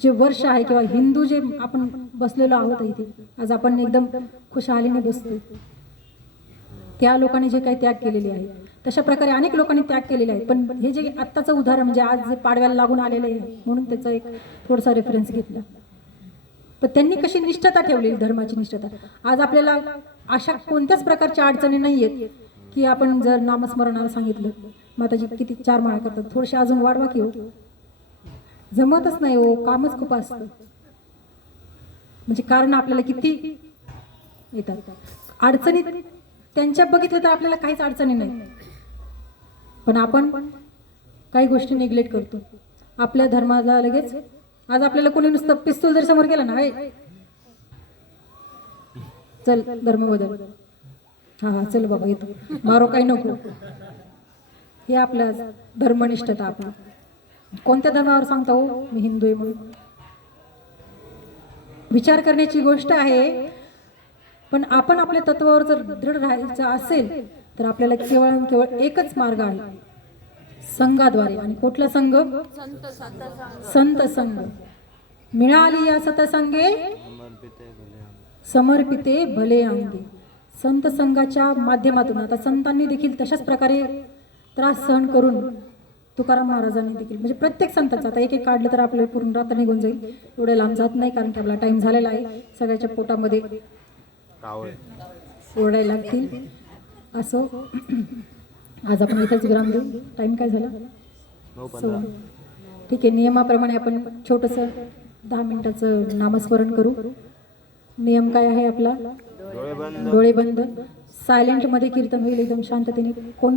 जे वर्ष आहे किंवा हिंदू जे आपण बसलेलो आहोत इथे, आज आपण एकदम खुशहालीने बसतो. त्या लोकांनी जे काही त्याग केलेले आहे, तशा प्रकारे अनेक लोकांनी त्याग केलेले आहे. पण हे जे आत्ताचं उदाहरण म्हणजे आज जे पाडव्याला लागून आलेलं आहे म्हणून त्याचा एक थोडासा रेफरन्स घेतला. पण त्यांनी कशी निष्ठता ठेवलेली, धर्माची निष्ठता. आज आपल्याला अशा कोणत्याच प्रकारच्या अडचणी नाही आहेत की आपण जर नामस्मरणाला सांगितलं, माताजी किती 4 माळा करतात, थोडेसे अजून वाढवा की हो, जमतच नाही हो, कामच खूप असतं. म्हणजे कारण आपल्याला किती येतात अडचणी, त्यांच्या बघितलं तर आपल्याला काहीच अडचणी नाही, पण आपण काही गोष्टी निग्लेक्ट करतो आपल्या धर्माला. लगेच आज आपल्याला कोणी नुसतं पिस्तूल जर समोर गेला ना, चल धर्म बदल, हा चल बाबा येतो, मारो काही नको, हे आपल्या धर्मनिष्ठता. आपण कोणत्या धर्मावर सांगता हो मी हिंदू आहे म्हणून? विचार करण्याची गोष्ट आहे. पण आपण आपल्या तत्वावर जर दृढ राहायचं असेल तर आपल्याला केवळ एकच मार्ग आहे, संघाद्वारे. आणि कुठला संघ? संत संघ. मिळाली या सतसंगे समर्पिते भले अंगे. संत संघाच्या माध्यमातून आता संतांनी देखील तशाच प्रकारे त्रास सहन करून तुकाराम महाराजांनी देखील, म्हणजे प्रत्येक संतांचं, आता एक एक काढलं तर आपलं पूर्ण रात्र निघून जाईल, एवढे लांब जात नाही कारण की आपला टाइम झालेला आहे. सगळ्याच्या पोटामध्ये कावळे ओरडायला लागतील. असो, आज आपण इथंच विराम देऊ. टाइम काय झाला? 9:15. ठीक आहे. नियमाप्रमाणे आपण छोटंसं 10 मिनिटाचं नामस्मरण करू. नियम काय आहे आपला? डोळे बंद. डोळे बंद. सायलेंटमध्ये कीर्तन होईल, एकदम शांततेने. कोण